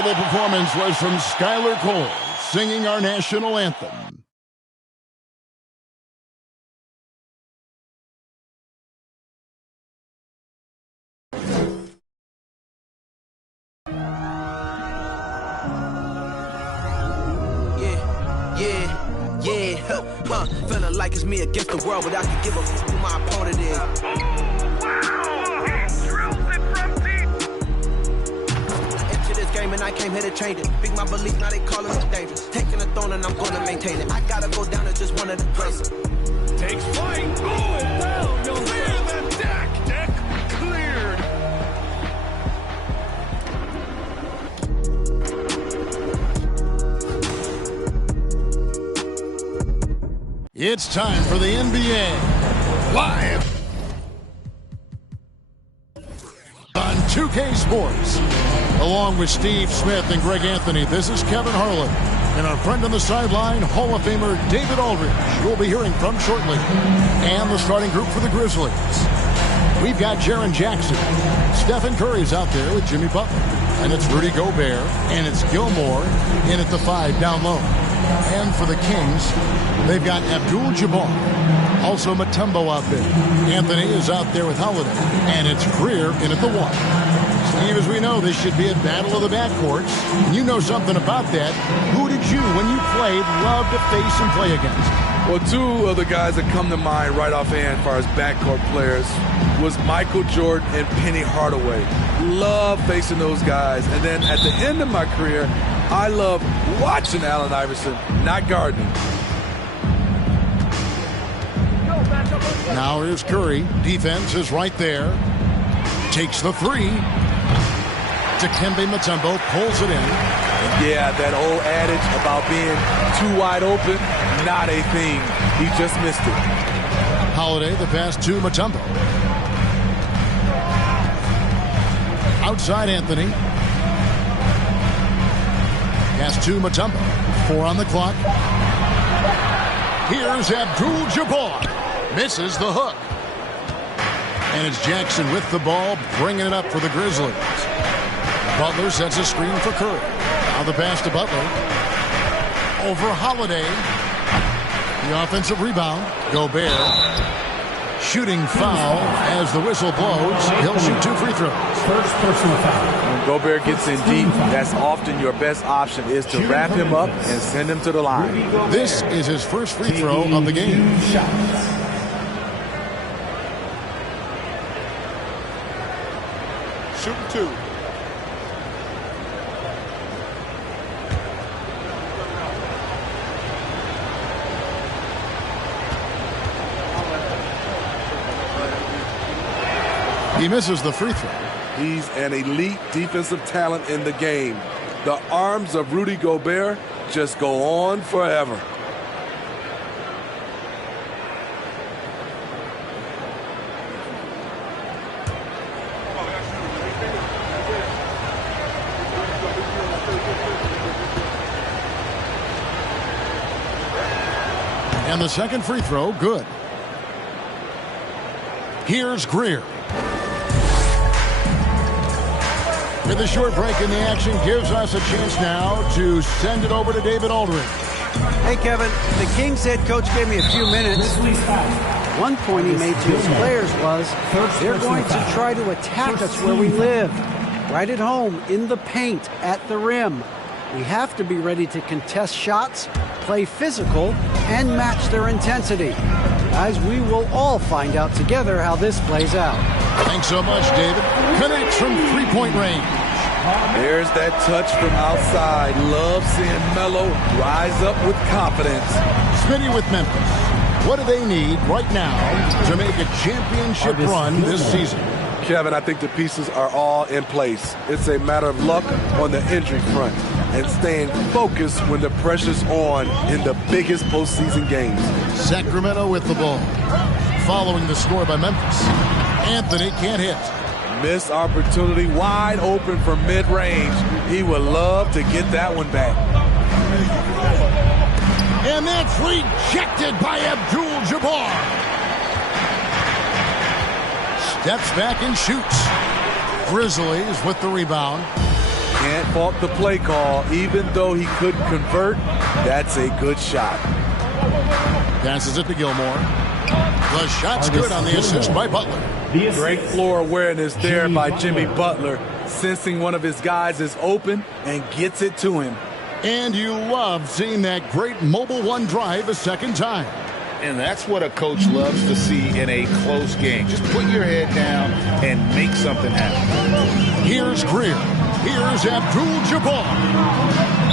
incredible performance was from Skylar Cole, singing our national anthem. Feeling like it's me against the world, but I can give a who my opponent is. This game and I came here to change it. Big my belief, now they call it dangerous. Taking the throne and I'm gonna maintain it. I gotta go down to just one of the places. Takes flight, going down. You'll clear the deck. Deck cleared. It's time for the NBA live on 2K Sports. Along with Steve Smith and Greg Anthony, this is Kevin Harlan. And our friend on the sideline, Hall of Famer David Aldridge, you'll be hearing from shortly. And the starting group for the Grizzlies. We've got Jaren Jackson. Stephen Curry's out there with Jimmy Butler. And it's Rudy Gobert. And it's Gilmore in at the 5 down low. And for the Kings, they've got Abdul-Jabbar. Also Mutombo out there. Anthony is out there with Holiday. And it's Greer in at the 1. Steve, as we know, this should be a battle of the backcourts. You know something about that. Who did you, when you played, love to face and play against? Well, two of the guys that come to mind right offhand as far as backcourt players was Michael Jordan and Penny Hardaway. Love facing those guys. And then at the end of my career, I love watching Allen Iverson, not guarding. Now here's Curry. Defense is right there. Takes the 3. Dikembe Mutombo pulls it in. Yeah, that old adage about being too wide open, not a thing. He just missed it. Holiday, the pass to Mutombo. Outside Anthony. Pass to Mutombo. 4 on the clock. Here's Abdul-Jabbar. Misses the hook. And it's Jackson with the ball, bringing it up for the Grizzlies. Butler sets a screen for Curry. Now the pass to Butler. Over Holiday. The offensive rebound. Gobert. Shooting foul as the whistle blows. He'll shoot 2 free throws. First personal foul. When Gobert gets in deep, that's often your best option is to wrap him up and send him to the line. This is his first free throw of the game. Shooting 2. He misses the free throw. He's an elite defensive talent in the game. The arms of Rudy Gobert just go on forever. And the second free throw, good. Here's Greer. With a short break in the action, gives us a chance now to send it over to David Aldridge. Hey, Kevin, the Kings head coach gave me a few minutes. One point he made to his players was, they're going to try to attack us where we live. Right at home, in the paint, at the rim. We have to be ready to contest shots, play physical, and match their intensity. Guys, we will all find out together how this plays out. Thanks so much, David. Connects from three-point range. There's that touch from outside. Love seeing Melo rise up with confidence. Smitty with Memphis. What do they need right now to make a championship run this season? Kevin, I think the pieces are all in place. It's a matter of luck on the injury front and staying focused when the pressure's on in the biggest postseason games. Sacramento with the ball. Following the score by Memphis. Anthony can't hit. Missed opportunity, wide open from mid-range. He would love to get that one back. And that's rejected by Abdul-Jabbar. Steps back and shoots. Grizzlies with the rebound. Can't fault the play call. Even though he couldn't convert, that's a good shot. Passes it to Gilmore. The shot's good on the assist by Butler. Great floor awareness there by Jimmy Butler, sensing one of his guys is open and gets it to him. And you love seeing that great mobile one drive a second time. And that's what a coach loves to see in a close game. Just put your head down and make something happen. Here's Greer. Here's Abdul-Jabbar.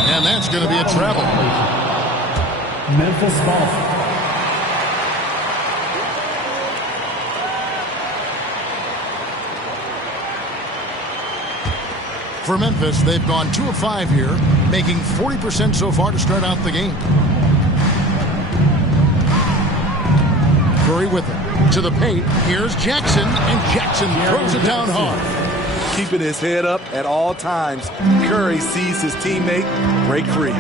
And that's going to be a travel. Memphis ball. For Memphis, they've gone 2 of 5 here, making 40% so far to start out the game. Curry with it. To the paint. Here's Jackson, and Jackson throws it down hard. Keeping his head up at all times, Curry sees his teammate break free.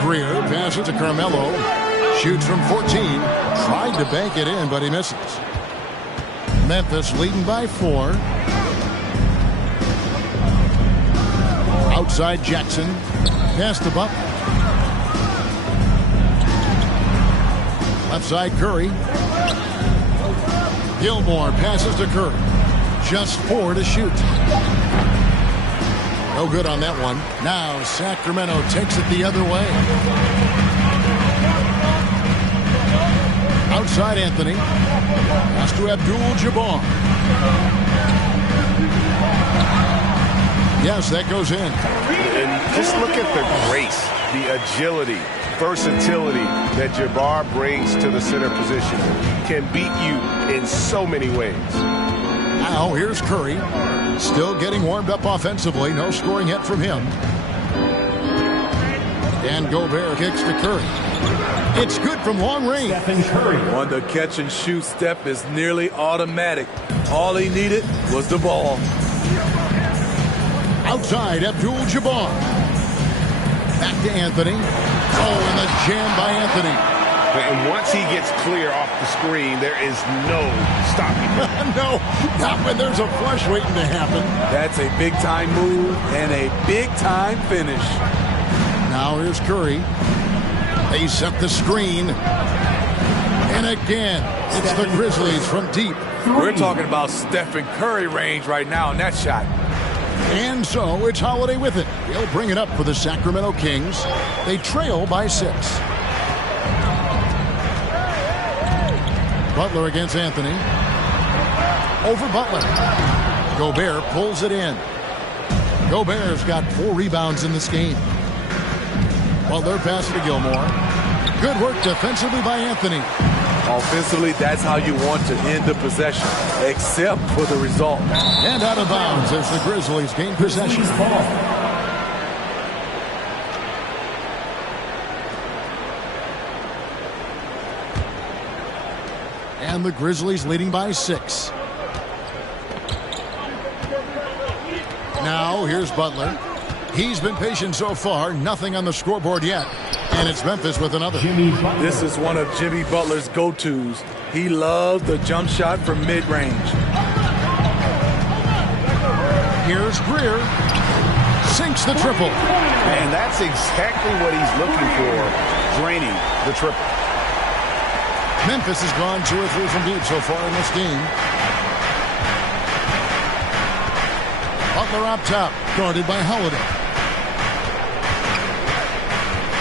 Greer passes to Carmelo. Shoots from 14. Tried to bank it in, but he misses. Memphis leading by 4. Outside Jackson. Pass to Butler. Left side Curry. Gilmore passes to Curry. Just 4 to shoot. No good on that one. Now Sacramento takes it the other way. Outside Anthony. Pass to Abdul-Jabbar. Yes, that goes in. And just look at the grace, the agility, versatility that Jabbar brings to the center position. Can beat you in so many ways. Now here's Curry. Still getting warmed up offensively. No scoring yet from him. And Gobert kicks to Curry. It's good from long range. On the catch and shoot, Steph is nearly automatic. All he needed was the ball. Outside, Abdul-Jabbar. Back to Anthony. Oh, and the jam by Anthony. And once he gets clear off the screen, there is no stopping him. No, not when there's a flush waiting to happen. That's a big-time move and a big-time finish. Now here's Curry. They set the screen. And again, it's the Grizzlies from deep. We're talking about Stephen Curry range right now in that shot. And so it's Holiday with it. He'll bring it up for the Sacramento Kings. They trail by 6. Butler against Anthony. Over Butler. Gobert pulls it in. Gobert's got 4 rebounds in this game. Butler passes to Gilmore. Good work defensively by Anthony. Offensively, that's how you want to end the possession, except for the result. And out of bounds as the Grizzlies gain possession. And the Grizzlies leading by 6. Now here's Butler. He's been patient so far. Nothing on the scoreboard yet. And it's Memphis with another. This is one of Jimmy Butler's go-tos. He loves the jump shot from mid-range. Here's Greer. Sinks the triple. And that's exactly what he's looking for, draining the triple. Memphis has gone 2 or 3 from deep so far in this game. Butler up top, guarded by Holiday.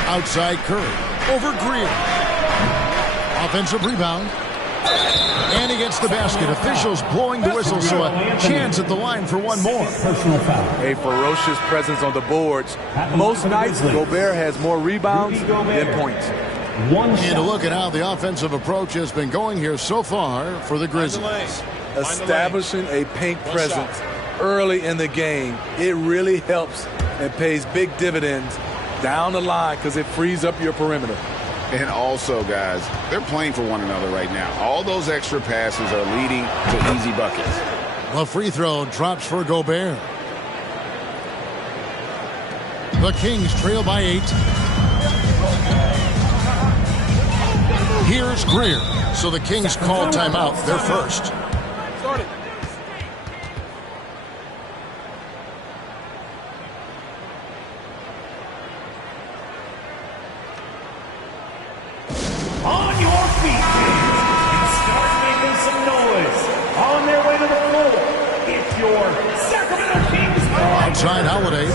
Outside Curry. Over Greer. Offensive rebound. And he gets the basket. Officials blowing the whistle, so a chance at the line for one more. A ferocious presence on the boards. Most nights, Gobert has more rebounds than points. And to look at how the offensive approach has been going here so far for the Grizzlies. Establishing a paint presence early in the game, it really helps and pays big dividends down the line because it frees up your perimeter. And also, guys, they're playing for one another right now. All those extra passes are leading to easy buckets. The free throw drops for Gobert. The Kings trail by 8. Here's Greer. So the Kings call timeout. They're first. number 4, it's your Sacramento Kings. Outside Holiday.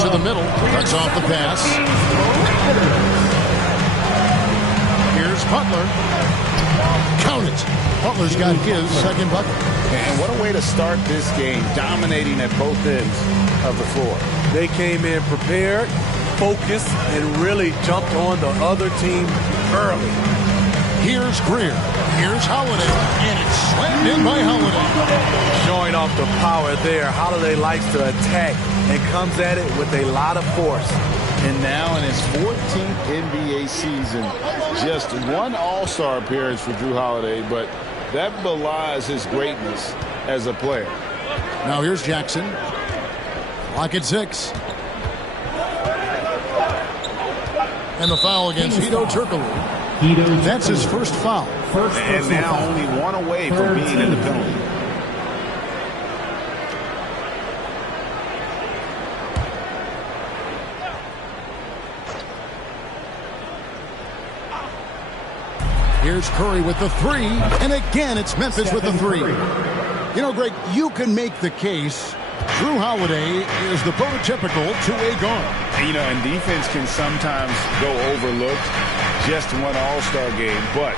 To the middle. Cuts off the pass. Here's Butler. Count it. Butler's got his second bucket. And what a way to start this game, dominating at both ends of the floor. They came in prepared, focused, and really jumped on the other team early. Here's Greer. Here's Holiday. And it's slammed in by Holiday. Showing off the power there. Holiday likes to attack and comes at it with a lot of force. And now in his 14th NBA season, just one All-Star appearance for Drew Holiday, but that belies his greatness as a player. Now here's Jackson. Lock at 6. And the foul against Hedo Turkoglu. That's his first foul. And now only one away from being in the penalty. Here's Curry with the 3, and again it's Memphis with the 3. You know, Greg, you can make the case Drew Holiday is the prototypical two-way guard. You know, and defense can sometimes go overlooked. Just one All-Star game, but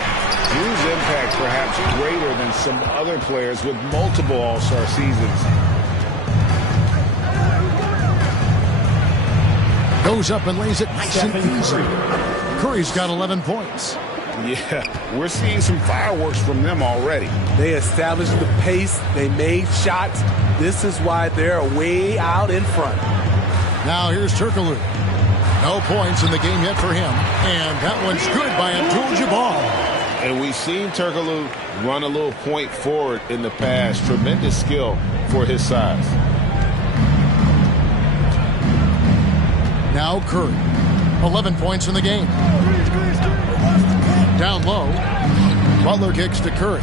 Drew's impact perhaps greater than some other players with multiple All-Star seasons. Goes up and lays it nice and easy. Curry's got 11 points. Yeah, we're seeing some fireworks from them already. They established the pace. They made shots. This is why they're way out in front. Now here's Turkoglu. No points in the game yet for him. And that one's good by Abdul-Jabbar. And we've seen Turkoglu run a little point forward in the past. Tremendous skill for his size. Now Curry. 11 points in the game. Down low. Butler kicks to Curry.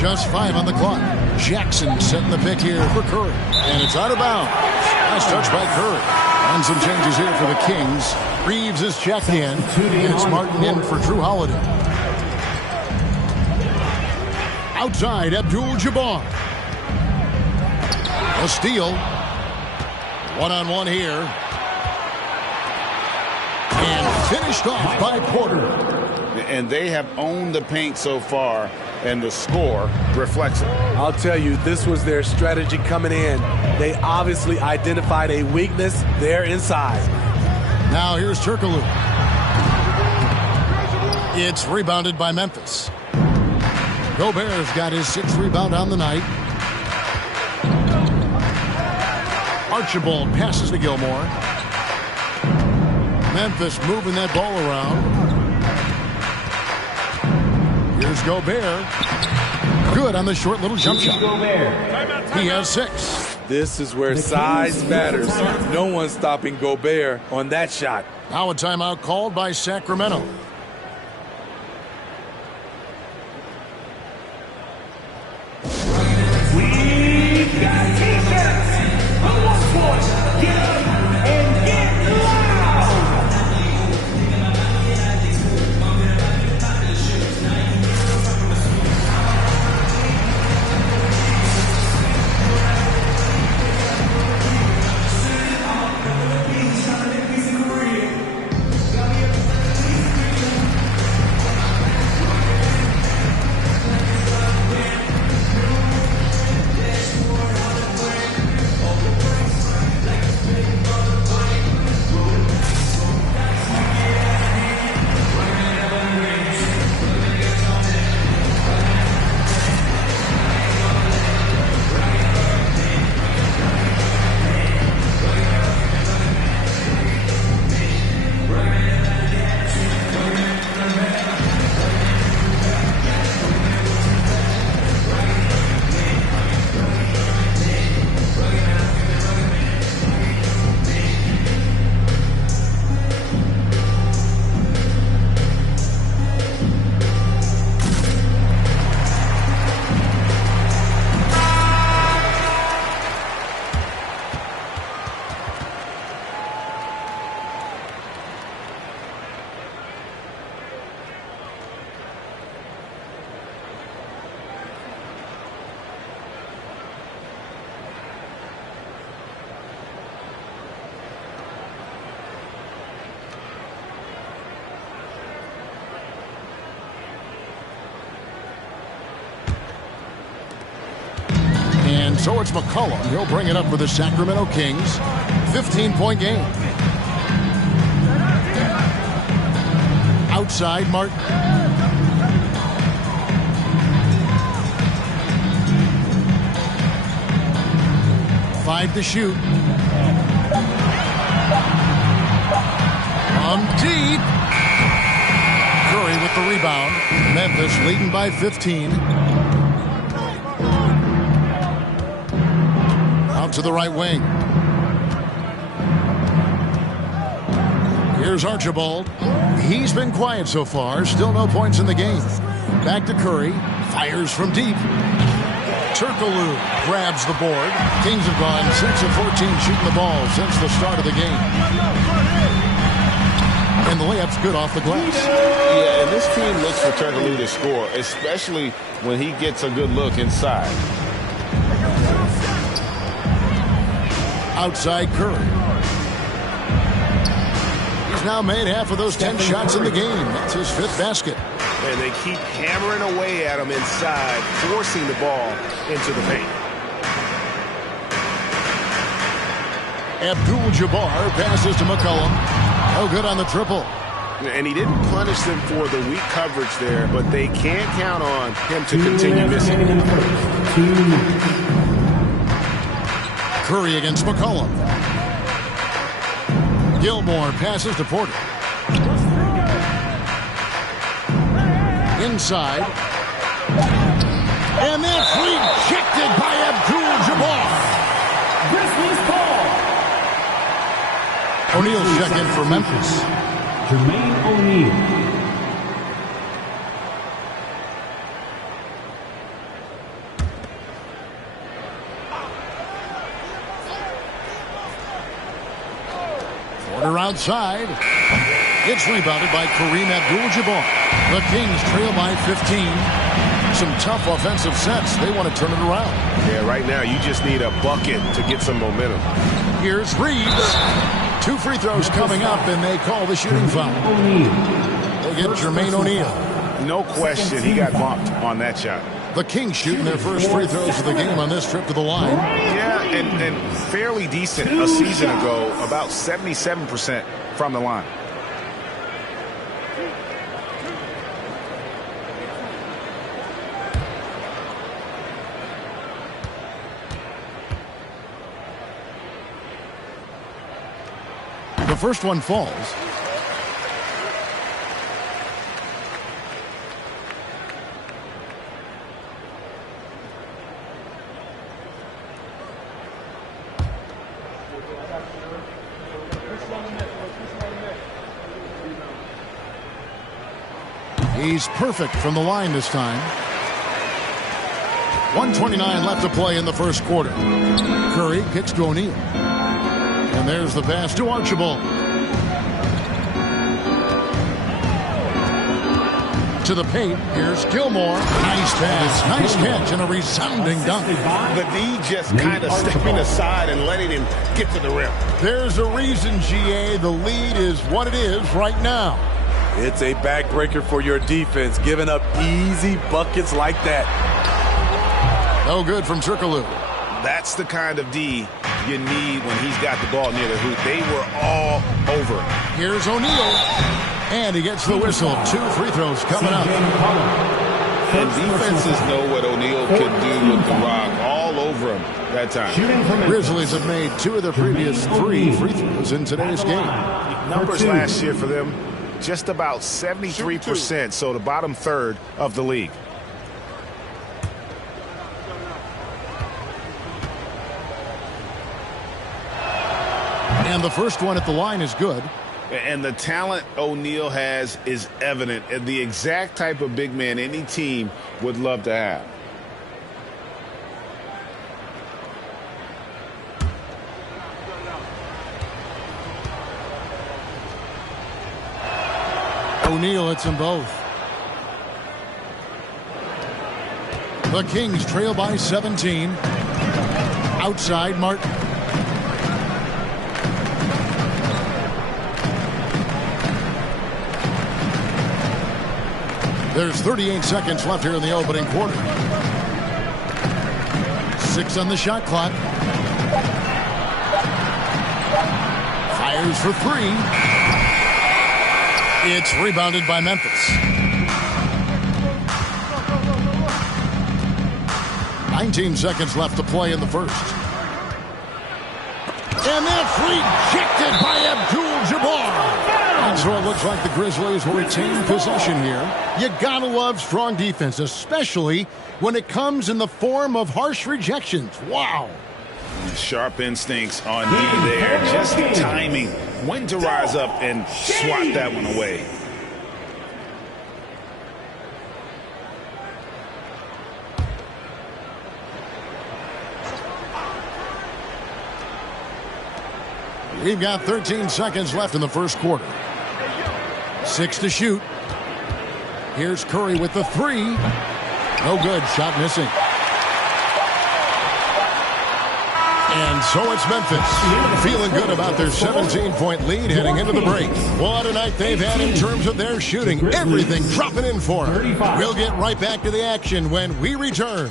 Just 5 on the clock. Jackson setting the pick here for Curry. And it's out of bounds. Nice touch by Curry. And some changes here for the Kings. Reeves is checked in. And it's Martin in for Drew Holiday. Outside, Abdul-Jabbar. A steal. One-on-one here. And finished off by Porter. And they have owned the paint so far, and the score reflects it. I'll tell you, this was their strategy coming in. They obviously identified a weakness there inside. Now here's Turkoglu. It's rebounded by Memphis. Gobert's got his 6th rebound on the night. Archibald passes to Gilmore. Memphis moving that ball around. Here's Gobert. Good on the short little jump shot. He has 6. This is where size matters. No one's stopping Gobert on that shot. Now a timeout called by Sacramento. We've got t-shirts. On the one point, get up and get loud. And so it's McCollum. He'll bring it up for the Sacramento Kings. 15-point game. Outside, Martin. Five to shoot. From deep. Curry with the rebound. Memphis leading by 15. Out to the right wing. Here's Archibald. He's been quiet so far. Still no points in the game. Back to Curry. Fires from deep. Turkoglu grabs the board. Kings have gone 6 of 14 shooting the ball since the start of the game. And the layup's good off the glass. Yeah, and this team looks for Turkoglu to score, especially when he gets a good look inside. Outside Curry. He's now made half of those 10 shots in the game. That's his 5th basket. And they keep hammering away at him inside, forcing the ball into the paint. Abdul-Jabbar passes to McCollum. No good on the triple. And he didn't punish them for the weak coverage there, but they can't count on him to continue missing. Curry against McCollum. Gilmore passes to Porter. Inside. And that's rejected by Abdul-Jabbar. O'Neal's check in for Memphis. Jermaine O'Neal. Porter outside. It's rebounded by Kareem Abdul-Jabbar. The Kings trail by 15. Some tough offensive sets. They want to turn it around. Yeah, right now you just need a bucket to get some momentum. Here's Reeves. 2 free throws coming up, and they call the shooting foul. They get Jermaine O'Neal. No question, he got bumped on that shot. The Kings shooting their first free throws of the game on this trip to the line. Yeah, and fairly decent a season ago, about 77% from the line. The first one falls. He's perfect from the line this time. 1:29 left to play in the first quarter. Curry kicks to O'Neal. And there's the pass to Archibald. To the paint, here's Gilmore. Nice pass, nice catch, and a resounding dunk. The D just kind of stepping aside and letting him get to the rim. There's a reason, GA, the lead is what it is right now. It's a backbreaker for your defense, giving up easy buckets like that. No good from Turkoglu. That's the kind of D you need when he's got the ball near the hoop. They were all over him. Here's O'Neal. And he gets the whistle. 2 free throws coming up. And defenses know what O'Neal can do with the rock all over him that time. Grizzlies have made 2 of their previous 3 free throws in today's game. Numbers last year for them, just about 73%, so the bottom third of the league. And the first one at the line is good. And the talent O'Neal has is evident, and the exact type of big man any team would love to have. O'Neal hits them both. The Kings trail by 17. Outside, Martin. There's 38 seconds left here in the opening quarter. 6 on the shot clock. Fires for 3. It's rebounded by Memphis. 19 seconds left to play in the first. And that's rejected by Abdul-Jabbar. And so it looks like the Grizzlies will retain possession here. You gotta love strong defense, especially when it comes in the form of harsh rejections. Wow. Sharp instincts are needed there. Just timing when to rise up and swat that one away. We've got 13 seconds left in the first quarter. 6 to shoot. Here's Curry with the 3. No good. Shot missing. And so it's Memphis feeling good about their 17-point lead heading into the break. What a night they've had in terms of their shooting. Everything dropping in for them. We'll get right back to the action when we return.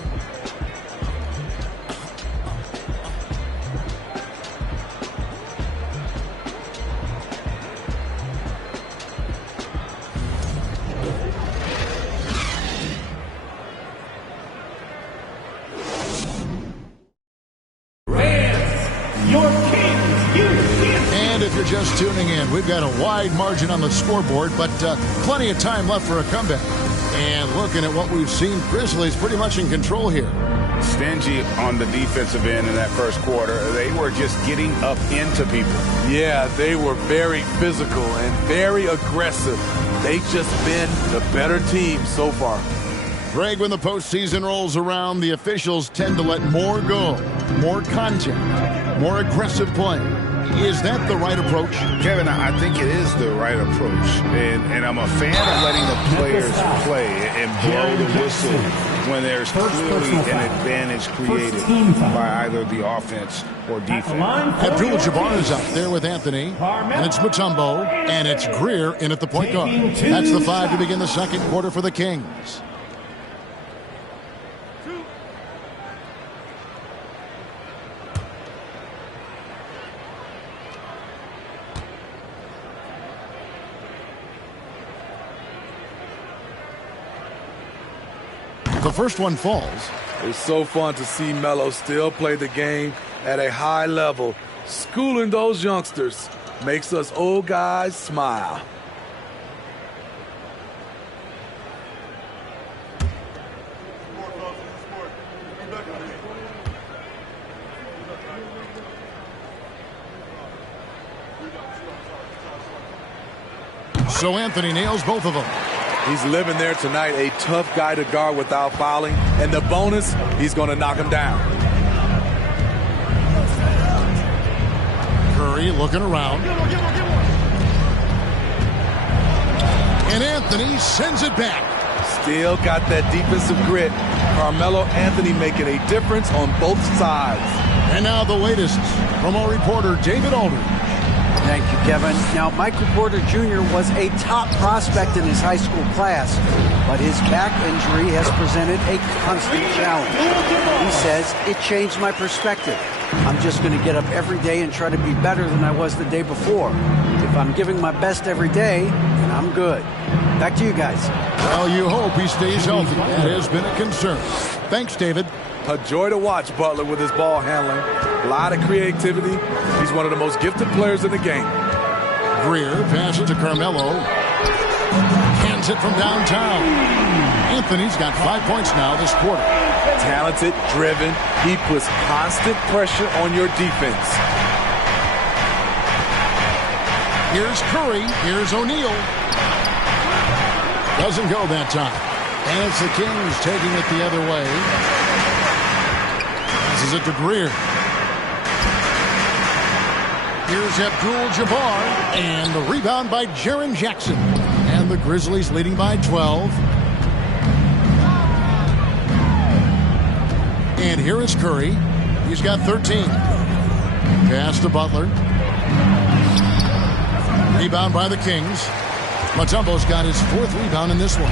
Just tuning in, we've got a wide margin on the scoreboard, but plenty of time left for a comeback. And looking at what we've seen, Grizzlies pretty much in control here. Stingy on the defensive end in that first quarter. They were just getting up into people. Yeah, they were very physical and very aggressive. They've just been the better team so far. Greg, when the postseason rolls around, the officials tend to let more go, more contact, more aggressive play. Is that the right approach? Kevin, I think it is the right approach. And I'm a fan of letting the players play and blow the whistle when there's clearly an advantage created by either the offense or defense. Abdul-Jabbar is out there with Anthony, and it's Mutombo, and it's Greer in at the point guard. That's the 5 to begin the second quarter for the Kings. The first one falls. It's so fun to see Melo still play the game at a high level. Schooling those youngsters makes us old guys smile. So Anthony nails both of them. He's living there tonight, a tough guy to guard without fouling. And the bonus, he's going to knock him down. Curry looking around. And Anthony sends it back. Still got that defensive grit. Carmelo Anthony making a difference on both sides. And now the latest from our reporter, David Aldridge. Thank you, Kevin. Now, Michael Porter Jr. was a top prospect in his high school class, but his back injury has presented a constant challenge. He says, it changed my perspective. I'm just going to get up every day and try to be better than I was the day before. If I'm giving my best every day, then I'm good. Back to you guys. Well, you hope he stays healthy. That has been a concern. Thanks, David. A joy to watch Butler with his ball handling. A lot of creativity. He's one of the most gifted players in the game. Greer passes to Carmelo. Hands it from downtown. Anthony's got 5 points now this quarter. Talented, driven. He puts constant pressure on your defense. Here's Curry. Here's O'Neal. Doesn't go that time. And it's the Kings taking it the other way. Passes it to Greer. Here's Abdul-Jabbar. And the rebound by Jaren Jackson. And the Grizzlies leading by 12. And here is Curry. He's got 13. Pass to Butler. Rebound by the Kings. Mutombo's got his 4th rebound in this one.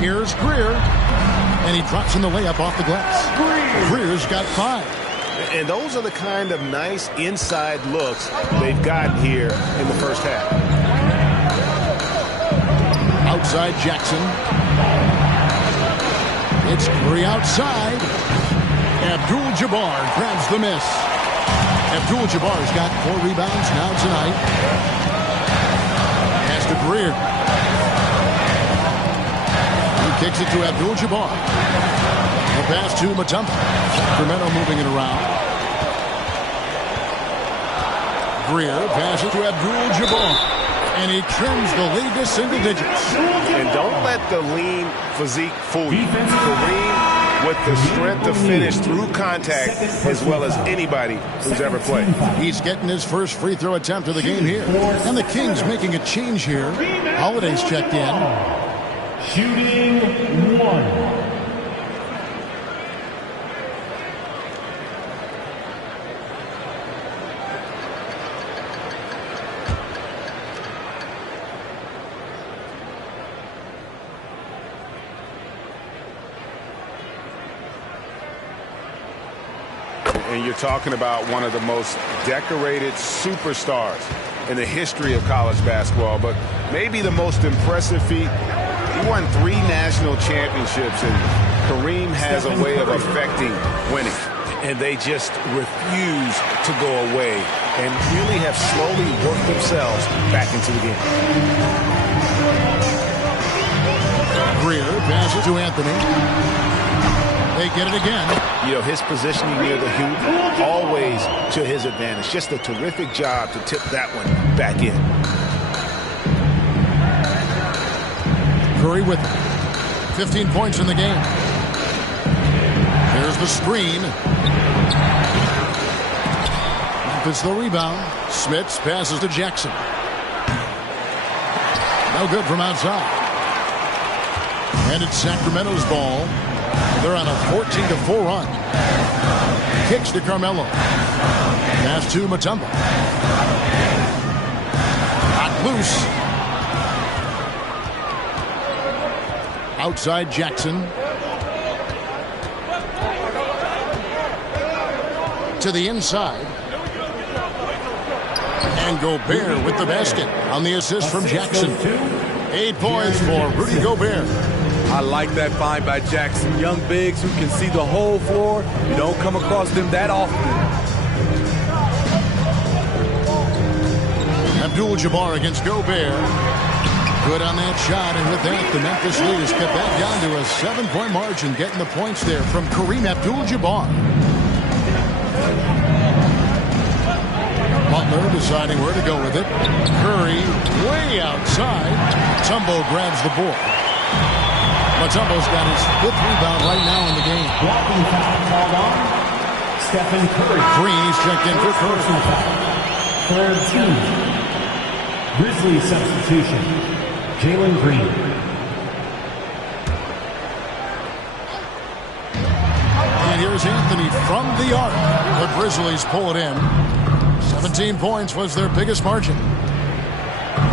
Here's Greer. And he drops in the layup off the glass. Greer's got 5. And those are the kind of nice inside looks they've gotten here in the first half. Outside Jackson. It's Curry outside. Abdul-Jabbar grabs the miss. Abdul-Jabbar's got 4 rebounds now tonight. Pass to Greer. He kicks it to Abdul-Jabbar. The pass to Mutombo. Sacramento moving it around. Greer passes to Abdul-Jabbar. And he trims the lead to single digits. And don't let the lean physique fool you. Kareem with the strength to finish through contact as well as anybody who's ever played. He's getting his first free throw attempt of the game here. And the Kings making a change here. Holiday's checked in. Shooting 1. And you're talking about one of the most decorated superstars in the history of college basketball, but maybe the most impressive feat. He won 3 national championships, and Kareem has a way of affecting winning. And they just refuse to go away and really have slowly worked themselves back into the game. Greer passes to Anthony. They get it again. You know, his positioning near the hoop, always to his advantage. Just a terrific job to tip that one back in. Curry with it. 15 points in the game. Here's the screen. Memphis the rebound. Smits passes to Jackson. No good from outside. And it's Sacramento's ball. They're on a 14-4 run. Kicks to Carmelo. Pass to Mutombo. Hot loose. Outside Jackson. To the inside. And Gobert with the basket on the assist from Jackson. 8 points for Rudy Gobert. I like that find by Jackson. Young bigs who can see the whole floor. You don't come across them that often. Abdul-Jabbar against Gobert. Good on that shot, and with that, the Memphis lead is cut back down to a 7-point margin, getting the points there from Kareem Abdul-Jabbar. Butler deciding where to go with it. Curry way outside. Mutombo grabs the board. Mutombo's got his 5th rebound right now in the game. Blocking foul called on Stephen Curry. Green's checked in for Curry. Personal foul. 3rd team. Grizzlies substitution. Jalen Green. And here's Anthony from the arc. The Grizzlies pull it in. 17 points was their biggest margin.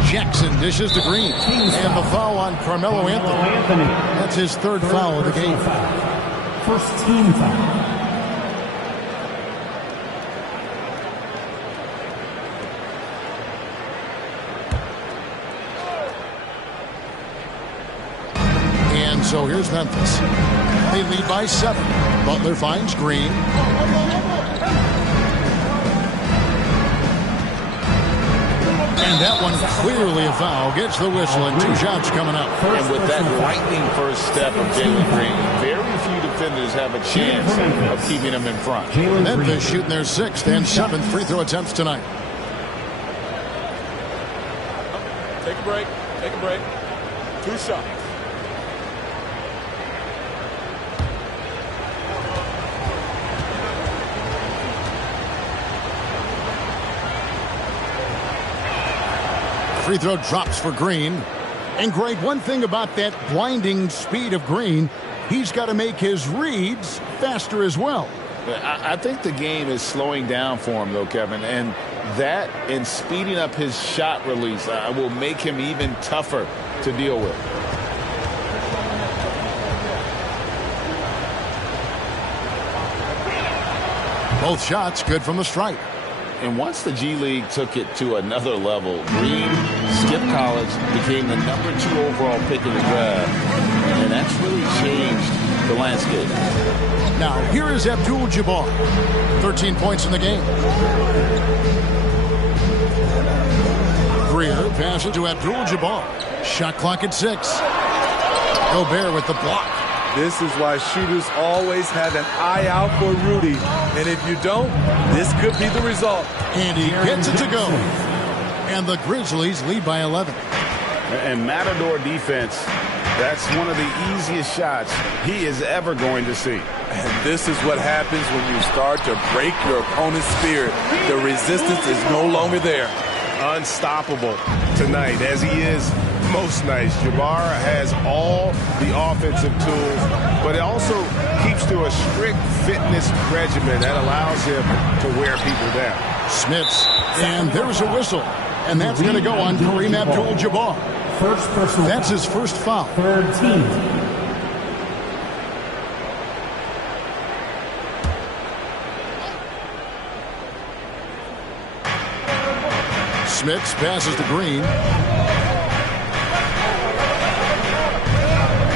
Jackson dishes to Green. And the foul on Carmelo Anthony. That's his 3rd foul of the game. First team foul. And so here's Memphis. They lead by 7. Butler finds Green. And that one clearly a foul. Gets the whistle and 2 shots coming up. And with that lightning first step of Jalen Green, very few defenders have a chance of keeping him in front. Memphis shooting their 6th and 7th free throw attempts tonight. Take a break. Take a break. 2 shots. Free throw drops for Green. And Greg, one thing about that blinding speed of Green, he's got to make his reads faster as well. I think the game is slowing down for him, though, Kevin. And that and speeding up his shot release will make him even tougher to deal with. Both shots good from the stripe. And once the G League took it to another level, Green skipped college, became the #2 overall pick in the draft, and that's really changed the landscape. Now, here is Abdul-Jabbar. 13 points in the game. Greer passes to Abdul-Jabbar. Shot clock at 6. Gobert with the block. This is why shooters always have an eye out for Rudy. And if you don't, this could be the result. And he gets it to go. And the Grizzlies lead by 11. And Matador defense, that's one of the easiest shots he is ever going to see. And this is what happens when you start to break your opponent's spirit. The resistance is no longer there. Unstoppable tonight, as he is most nights. Jabbar has all the offensive tools, but it also keeps to a strict fitness regimen that allows him to wear people down. Smits, and there's a whistle. And that's going to go on Kareem Abdul-Jabbar. First personal. That's his first foul. Third team. Smits passes to Green.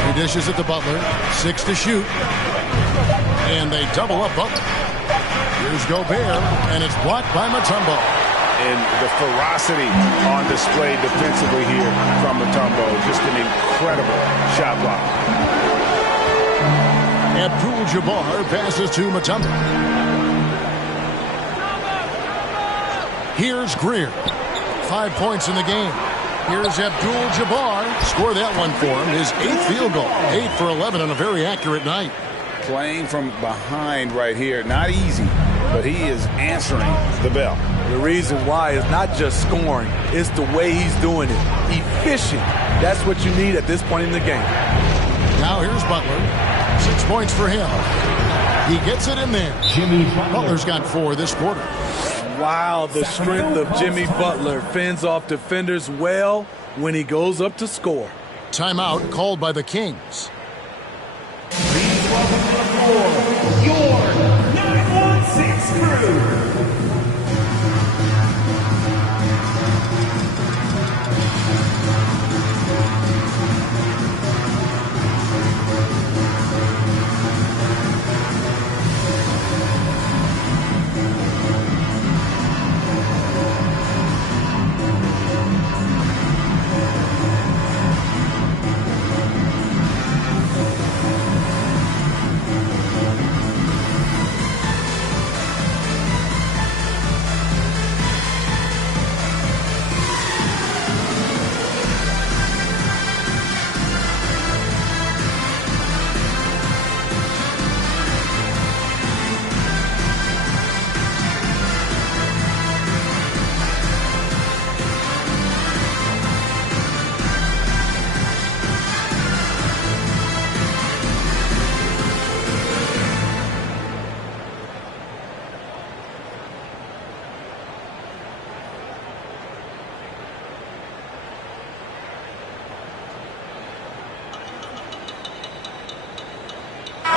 He dishes it to Butler. 6 to shoot. And they double up Butler. Here's Gobert, and it's blocked by Mutombo. And the ferocity on display defensively here from Mutombo. Just an incredible shot block. Abdul-Jabbar passes to Mutombo. Here's Greer. 5 points in the game. Here's Abdul-Jabbar. Score that one for him. His 8th field goal. 8 for 11 on a very accurate night. Playing from behind right here. Not easy, but he is answering the bell. The reason why is not just scoring. It's the way he's doing it. Efficient. That's what you need at this point in the game. Now here's Butler. 6 points for him. He gets it in there. Jimmy Butler. Butler's got 4 this quarter. Wow, the strength of Jimmy Butler fends off defenders well when he goes up to score. Timeout called by the Kings. Please welcome to the floor your 916 crew.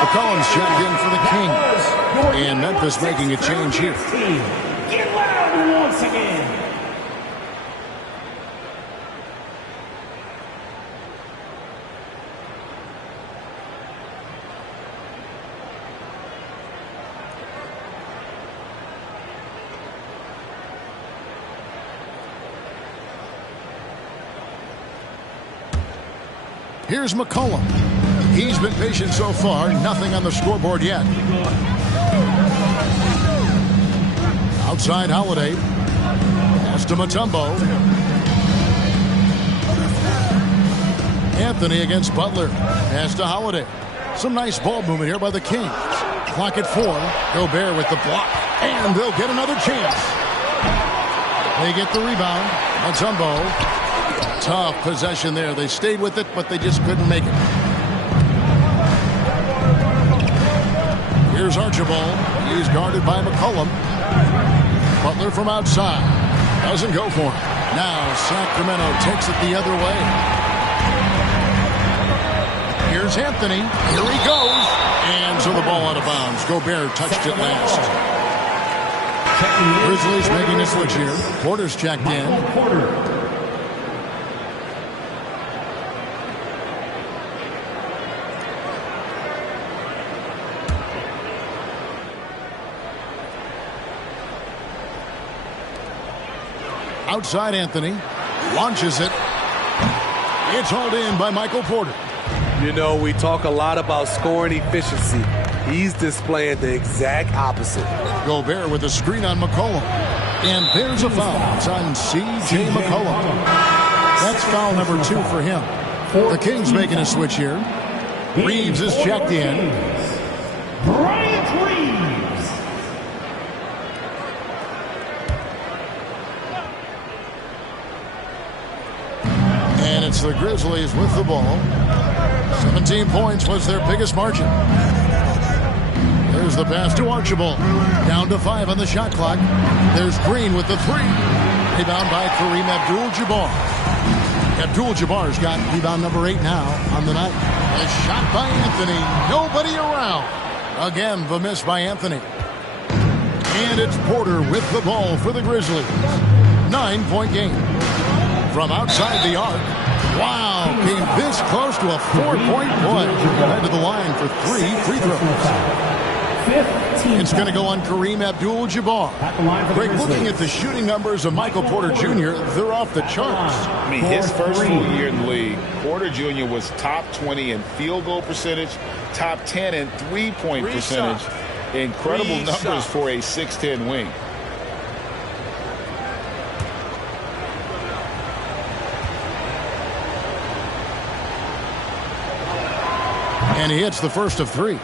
McCollum's checked in for the Kings. And Memphis making a change here. Get loud once again. Here's McCollum. He's been patient so far. Nothing on the scoreboard yet. Outside Holiday. Pass to Mutombo. Anthony against Butler. Pass to Holiday. Some nice ball movement here by the Kings. Clock at 4. Gobert with the block. And they'll get another chance. They get the rebound. Mutombo. Tough possession there. They stayed with it, but they just couldn't make it. Here's Archibald. He's guarded by McCollum. Butler from outside. Doesn't go for him. Now Sacramento takes it the other way. Here's Anthony. Here he goes. And so the ball out of bounds. Gobert touched it last. Grizzlies making a switch here. Porter's checked in. Outside Anthony. Launches it. It's hauled in by Michael Porter. You know, we talk a lot about scoring efficiency. He's displaying the exact opposite. Gobert with a screen on McCollum. And there's a foul. It's on C.J. McCollum. That's foul number 2 for him. The Kings making a switch here. Reeves is checked in. Bryant Reeves. And it's the Grizzlies with the ball. 17 points was their biggest margin. There's the pass to Archibald. Down to 5 on the shot clock. There's Green with the 3. Rebound by Kareem Abdul-Jabbar. Abdul-Jabbar's got rebound number 8 now on the night. A shot by Anthony. Nobody around. Again, the miss by Anthony. And it's Porter with the ball for the Grizzlies. 9-point game. From outside the arc. Wow, came this close to a 4-point play. Head to the line for 3 free throws. It's going to go on Kareem Abdul-Jabbar. Greg, looking at the shooting numbers of Michael Porter Jr., they're off the charts. I mean, his first full year in the league, Porter Jr. was top 20 in field goal percentage, top 10 in three-point percentage. Incredible numbers for a 6'10 wing. And he hits the first of 3.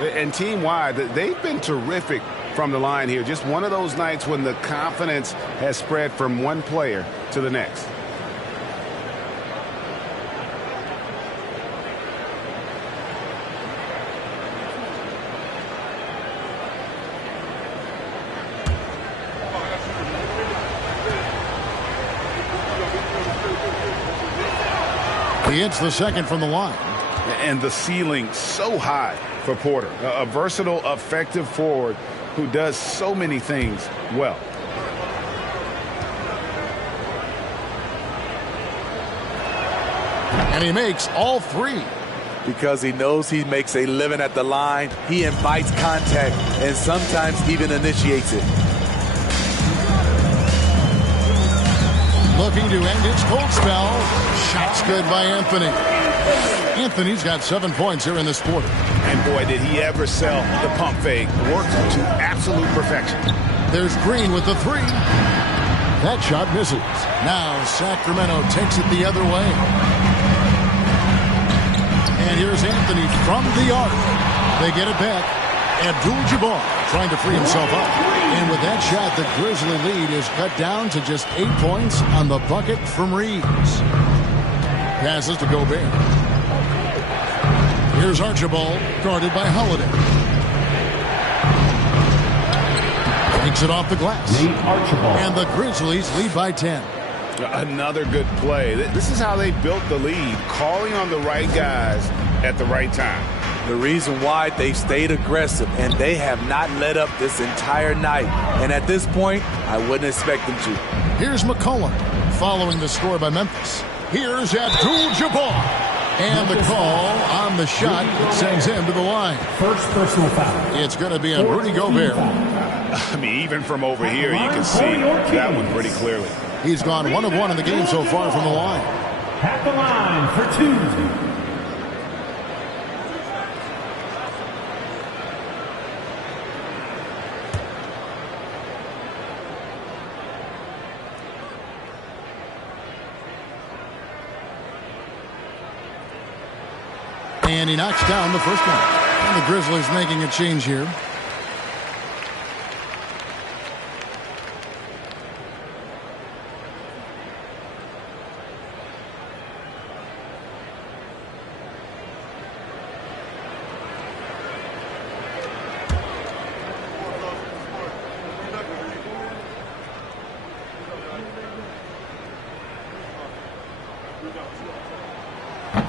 And team-wide, they've been terrific from the line here. Just one of those nights when the confidence has spread from one player to the next. He hits the second from the line. And the ceiling so high for Porter. A versatile, effective forward who does so many things well. And he makes all 3. Because he knows he makes a living at the line, he invites contact and sometimes even initiates it. Looking to end his cold spell. Shots good by Anthony. Anthony's got 7 points here in this quarter. And boy, did he ever sell the pump fake. Worked to absolute perfection. There's Green with the 3. That shot misses. Now Sacramento takes it the other way. And here's Anthony from the arc. They get it back. Abdul-Jabbar trying to free himself up. And with that shot, the Grizzly lead is cut down to just 8 points on the bucket from Reeves. Passes to Gobert. Here's Archibald, guarded by Holiday. Takes it off the glass. And the Grizzlies lead by 10. Another good play. This is how they built the lead, calling on the right guys at the right time. The reason why they've stayed aggressive, and they have not let up this entire night. And at this point, I wouldn't expect them to. Here's McCollum, following the score by Memphis. Here's Abdul-Jabbar. And the call on the shot sends him to the line. First personal foul. It's going to be on Rudy Gobert. I mean, even from over here, you can see that one pretty clearly. He's gone 1 of 1 in the game so far from the line. At the line for 2. And he knocks down the first one. And the Grizzlies making a change here.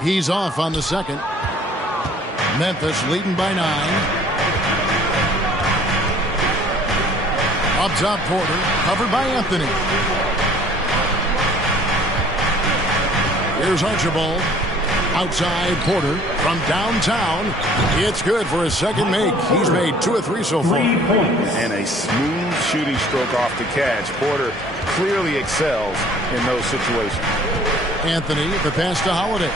He's off on the second. Memphis leading by 9. Up top, Porter, covered by Anthony. Here's Archibald. Outside, Porter from downtown. It's good for his second make. He's made 2 of 3 so far. And a smooth shooting stroke off the catch. Porter clearly excels in those situations. Anthony, the pass to Holiday.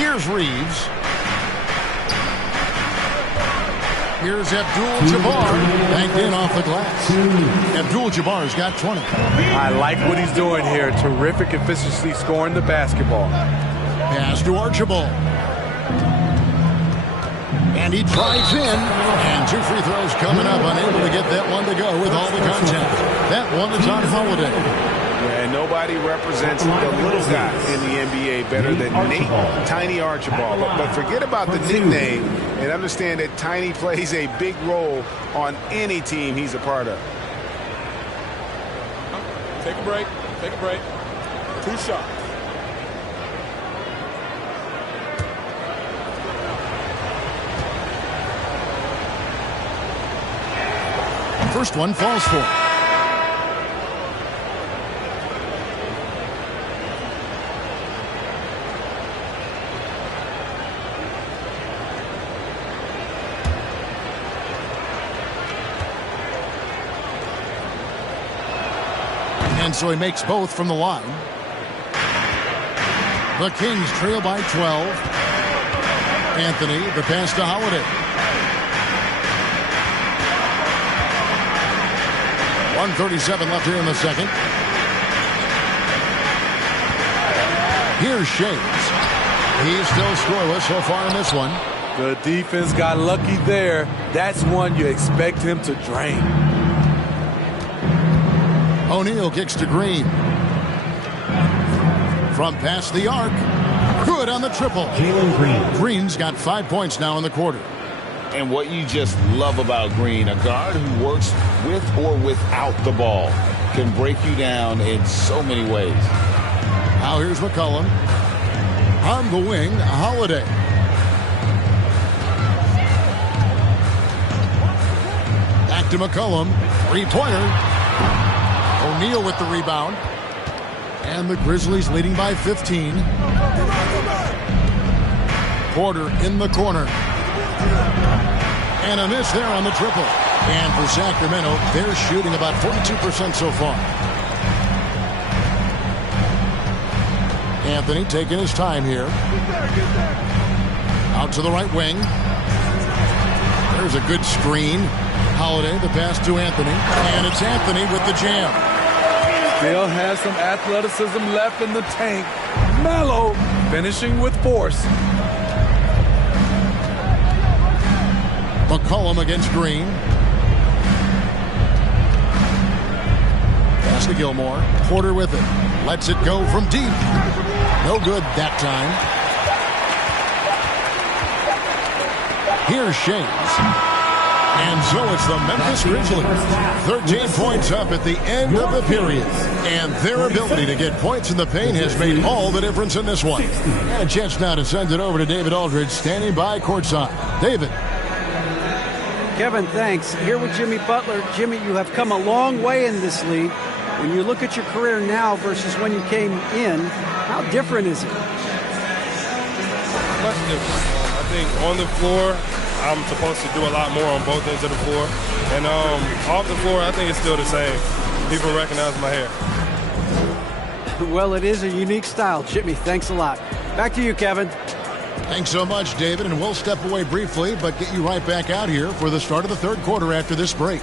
Here's Reeves. Here's Abdul-Jabbar, banked in off the glass. Abdul-Jabbar's got 20. I like what he's doing here. Terrific efficiency scoring the basketball. Pass to Archibald. And he drives in. And 2 free throws coming up. Unable to get that one to go with all the contact. That one is on Holiday. Yeah, and nobody represents the little guy in the NBA better than Nate Tiny Archibald. But forget about the nickname and understand that Tiny plays a big role on any team he's a part of. Take a break. Take a break. 2 shots. First one falls for. And so he makes both from the line. The Kings trail by 12. Anthony, the pass to Holiday. 1:37 left here in the second. Here's Shades. He's still scoreless so far in this one. The defense got lucky there. That's one you expect him to drain. O'Neal kicks to Green. From past the arc. Good on the triple. Jalen Green. Green's got 5 points now in the quarter. And what you just love about Green, a guard who works with or without the ball, can break you down in so many ways. Now here's McCollum. On the wing, Holiday. Back to McCollum. 3-pointer. O'Neal with the rebound. And the Grizzlies leading by 15. Porter in the corner. And a miss there on the triple. And for Sacramento, they're shooting about 42% so far. Anthony taking his time here. Out to the right wing. There's a good screen. Holiday, the pass to Anthony. And it's Anthony with the jam. Still has some athleticism left in the tank. Mellow, finishing with force. McCollum against Green. Pass to Gilmore. Porter with it. Lets it go from deep. No good that time. Here's Shades. And so it's the Memphis Grizzlies. 13 points up at the end of the period. And their ability to get points in the paint has made all the difference in this one. And a chance now to send it over to David Aldridge, standing by courtside. David. Kevin, thanks. Here with Jimmy Butler. Jimmy, you have come a long way in this league. When you look at your career now versus when you came in, how different is it? Much different. I think on the floor, I'm supposed to do a lot more on both ends of the floor. And off the floor, I think it's still the same. People recognize my hair. Well, it is a unique style, Jimmy. Thanks a lot. Back to you, Kevin. Thanks so much, David, and we'll step away briefly, but get you right back out here for the start of the third quarter after this break.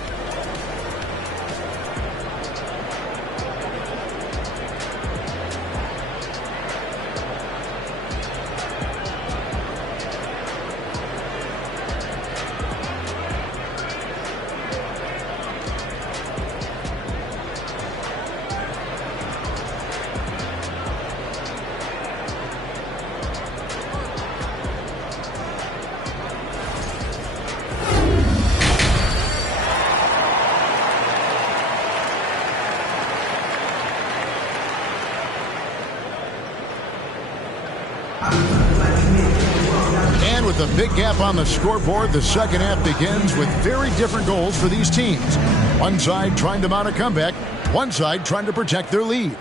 with a big gap on the scoreboard, the second half begins with very different goals for these teams. One side trying to mount a comeback, one side trying to protect their lead.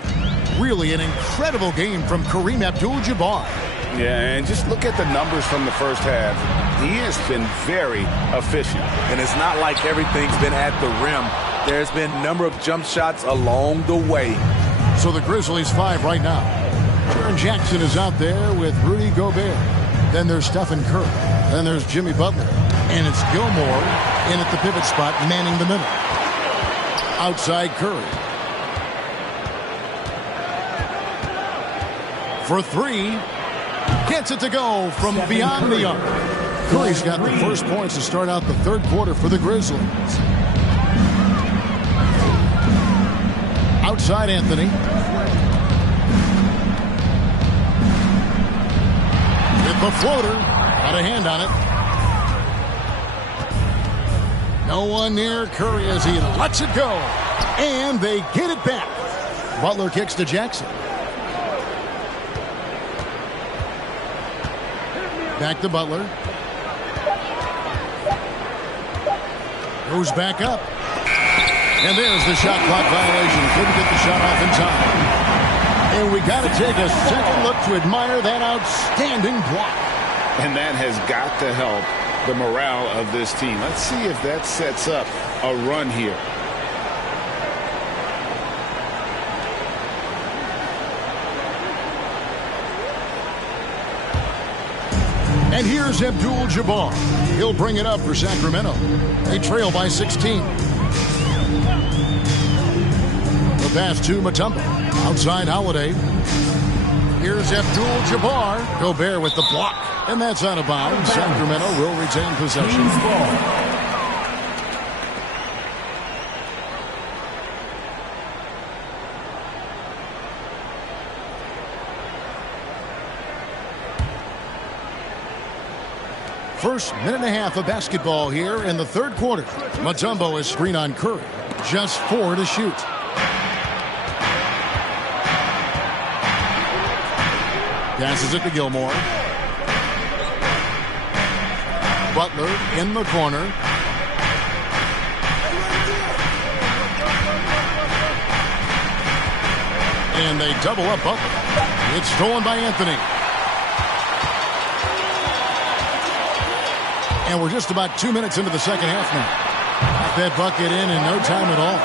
Really an incredible game from Kareem Abdul-Jabbar. Yeah, and just look at the numbers from the first half. He has been very efficient. And it's not like everything's been at the rim. There's been a number of jump shots along the way. So the Grizzlies 5 right now. Jaren Jackson is out there with Rudy Gobert. Then there's Stephen Curry. Then there's Jimmy Butler. And it's Gilmore in at the pivot spot, manning the middle. Outside Curry. For three. Gets it to go from beyond the arc. Curry's got the first points to start out the third quarter for the Grizzlies. Outside Anthony. With the floater. Got a hand on it. No one near Curry as he lets it go. And they get it back. Butler kicks to Jackson. Back to Butler. Goes back up. And there's the shot clock violation. Couldn't get the shot off in time. And we got to take a second look to admire that outstanding block. And that has got to help the morale of this team. Let's see if that sets up a run here. And here's Abdul-Jabbar. He'll bring it up for Sacramento. They trail by 16. The pass to Mutombo. Outside Holiday. Here's Abdul-Jabbar. Gobert with the block. And that's out of bounds. Sacramento will retain possession. First minute and a half of basketball here in the third quarter. Mutombo is screen on Curry. Just 4 to shoot. Passes it to Gilmore. Butler in the corner. And they double up Butler. It's stolen by Anthony. And we're just about 2 minutes into the second half now. Got that bucket in no time at all.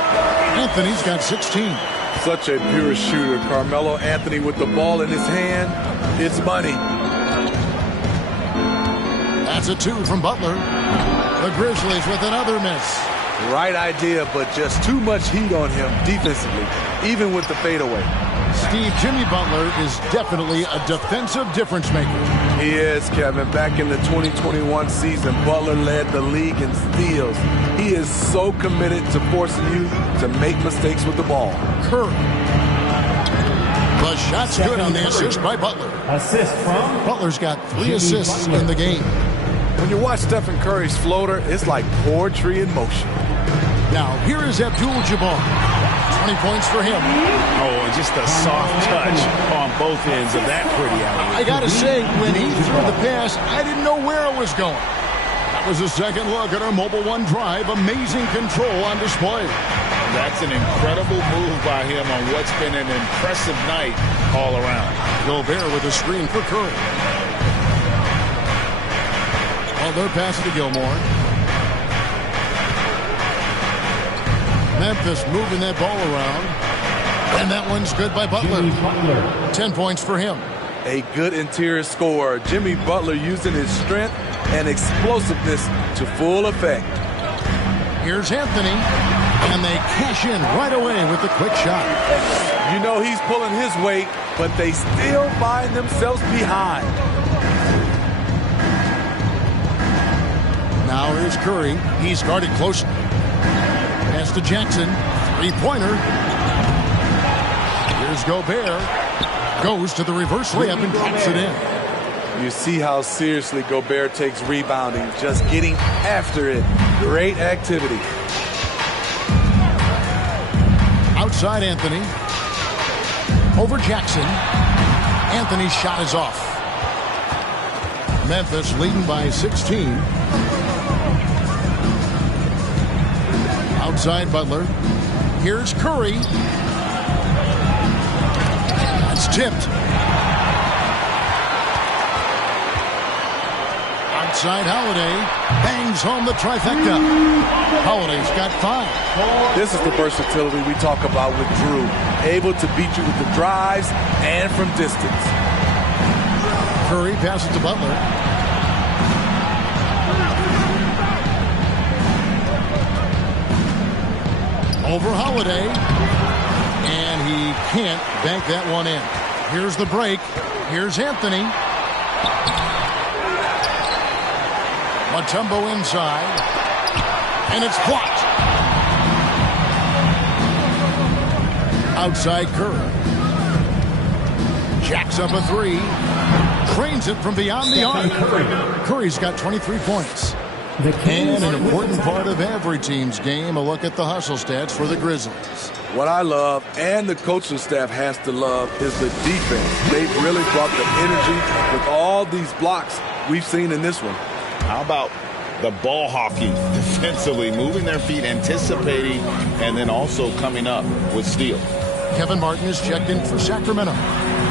Anthony's got 16. Such a pure shooter. Carmelo Anthony with the ball in his hand. It's money. That's a 2 from Butler. The Grizzlies with another miss. Right idea, but just too much heat on him defensively, even with the fadeaway. Steve, Jimmy Butler is definitely a defensive difference maker. He is, Kevin. Back in the 2021 season, Butler led the league in steals. He is so committed to forcing you to make mistakes with the ball. Curry. The shot's good on the assist by Butler. Assist from? Butler's got 3 assists in the game. When you watch Stephen Curry's floater, it's like poetry in motion. Now, here is Abdul-Jabbar. 20 points for him. Oh, and just a soft touch on both ends of that pretty alley. I got to say, when he threw the pass, I didn't know where it was going. That was a second look at our Mobile One drive. Amazing control on display. That's an incredible move by him on what's been an impressive night all around. Gobert with a screen for Curry. Butler passes to Gilmore. Memphis moving that ball around. And that one's good by Butler. 10 points for him. A good interior scorer. Jimmy Butler using his strength and explosiveness to full effect. Here's Anthony. And they cash in right away with a quick shot. You know he's pulling his weight, but they still find themselves behind. Now here's Curry. He's guarded closely. Pass to Jackson. Three-pointer. Here's Gobert. Goes to the reverse layup and drops it in. You see how seriously Gobert takes rebounding. Just getting after it. Great activity. Outside Anthony. Over Jackson. Anthony's shot is off. Memphis leading by 16. Outside Butler. Here's Curry. That's tipped. Outside Holiday. Bangs home the trifecta. Holiday's got 5. This is the versatility we talk about with Drew. Able to beat you with the drives and from distance. Curry passes to Butler. Over Holiday. And he can't bank that one in. Here's the break. Here's Anthony. Mutombo inside. And it's blocked. Outside Curry. Jacks up a 3. Trains it from beyond the arc. Curry's got 23 points. And an important part of every team's game, a look at the hustle stats for the Grizzlies. What I love, and the coaching staff has to love, is the defense. They've really brought the energy with all these blocks we've seen in this one. How about the ball hockey defensively, moving their feet, anticipating, and then also coming up with steal. Kevin Martin is checked in for Sacramento.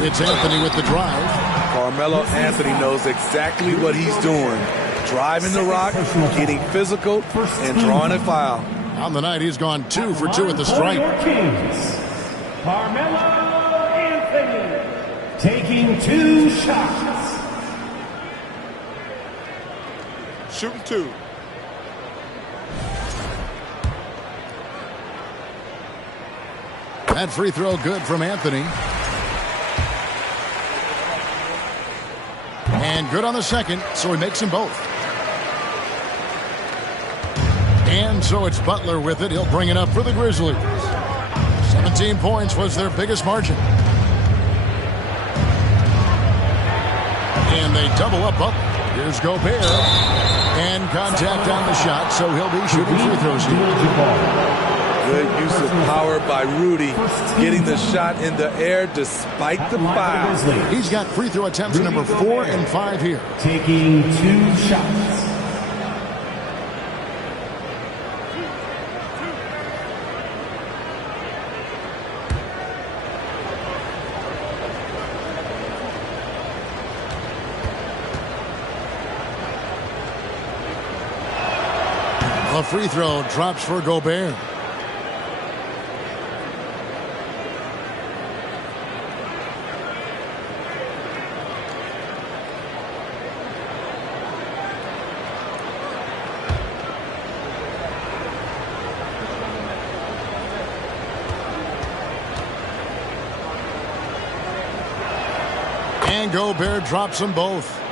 It's Anthony with the drive. Carmelo Anthony knows exactly what he's doing. Driving the rock, getting physical, and drawing a foul. On the night, he's gone 2 for 2 at the stripe. Carmelo Anthony taking 2 shots. Shooting 2. That free throw good from Anthony. And good on the second, so he makes them both. And so it's Butler with it. He'll bring it up for the Grizzlies. 17 points was their biggest margin. And they double up Butler. Here's Gobert. And contact on the shot, so he'll be shooting free throws here. Good use of power by Rudy, getting the shot in the air despite the foul. He's got free throw attempts number 4 and 5 here. Taking 2 shots. A free throw drops for Gobert. And Gobert drops them both.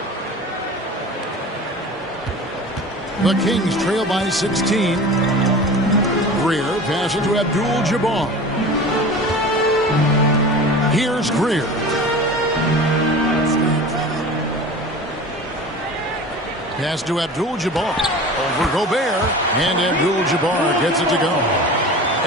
The Kings trail by 16. Greer passes to Abdul-Jabbar. Here's Greer. Pass to Abdul-Jabbar. Over Gobert. And Abdul-Jabbar gets it to go.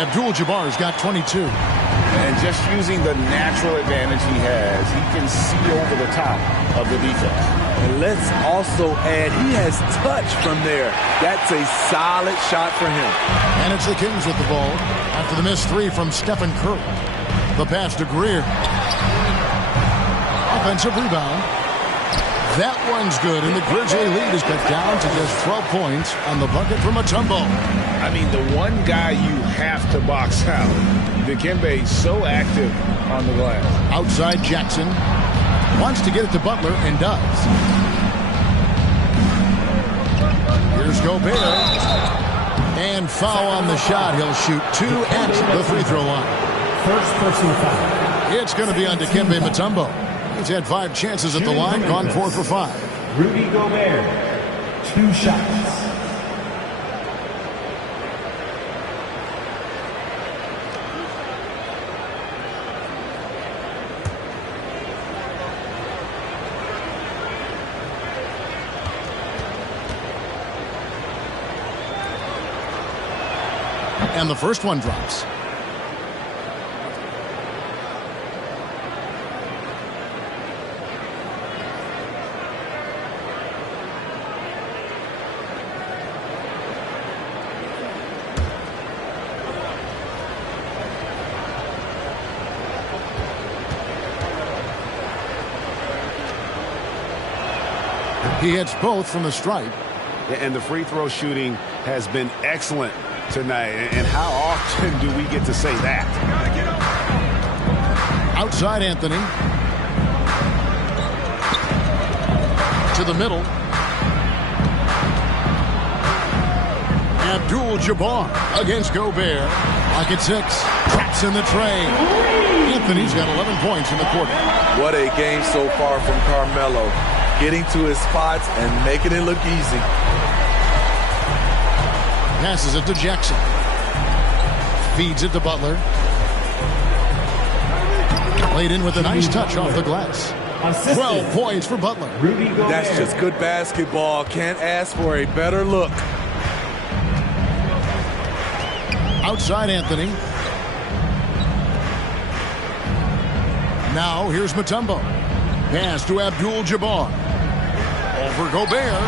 Abdul-Jabbar's got 22. And just using the natural advantage he has, he can see over the top of the defense. And let's also add, he has touch from there. That's a solid shot for him. And it's the Kings with the ball after the missed 3 from Stephen Curry. The pass to Greer. Offensive rebound. That one's good, and the Grizzly lead is cut down to just 12 points on the bucket from Mutombo. I mean, the one guy you have to box out. Dikembe so active on the glass. Outside Jackson. Wants to get it to Butler and does. Here's Gobert. And foul on the shot. He'll shoot 2 at the free throw line. First personal foul. It's going to be on Dikembe Mutombo. He's had 5 chances at the line, gone 4 for 5. Rudy Gobert, 2 shots. And the first one drops. He hits both from the stripe. And the free throw shooting has been excellent tonight. And how often do we get to say that? Outside Anthony. To the middle. Abdul-Jabbar against Gobert. Pocket 6. Traps in the tray. Anthony's got 11 points in the quarter. What a game so far from Carmelo. Getting to his spots and making it look easy. Passes it to Jackson. Feeds it to Butler. Played in with a nice touch off the glass. 12 points for Butler. That's just good basketball. Can't ask for a better look. Outside Anthony. Now here's Mutombo. Pass to Abdul-Jabbar. Over Gobert.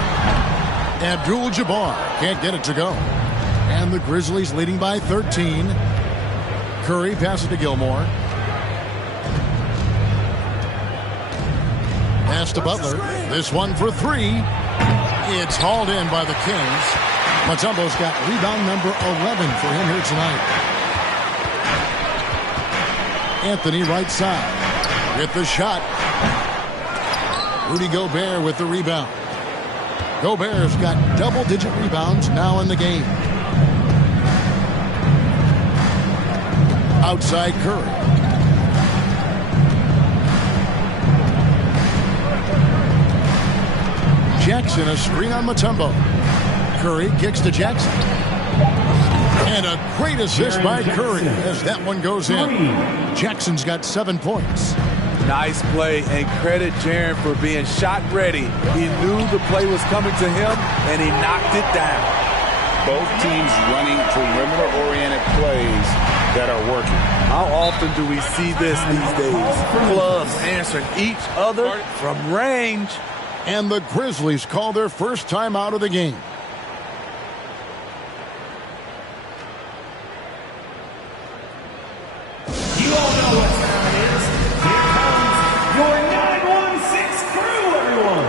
Abdul-Jabbar can't get it to go. And the Grizzlies leading by 13. Curry passes to Gilmore. Pass to Butler. This one for 3. It's hauled in by the Kings. Mutombo's got rebound number 11 for him here tonight. Anthony right side. With the shot. Rudy Gobert with the rebound. Gobert's got double-digit rebounds now in the game. Outside Curry. Jackson a screen on Mutombo. Curry kicks to Jackson. And a great assist by Curry as that one goes in. Jackson's got 7 points. Nice play, and credit Jaren for being shot ready. He knew the play was coming to him, and he knocked it down. Both teams running perimeter-oriented plays that are working. How often do we see this these days? Clubs answering each other from range. And the Grizzlies call their first time out of the game. You all know what time it is. Here comes your 916 crew, everyone.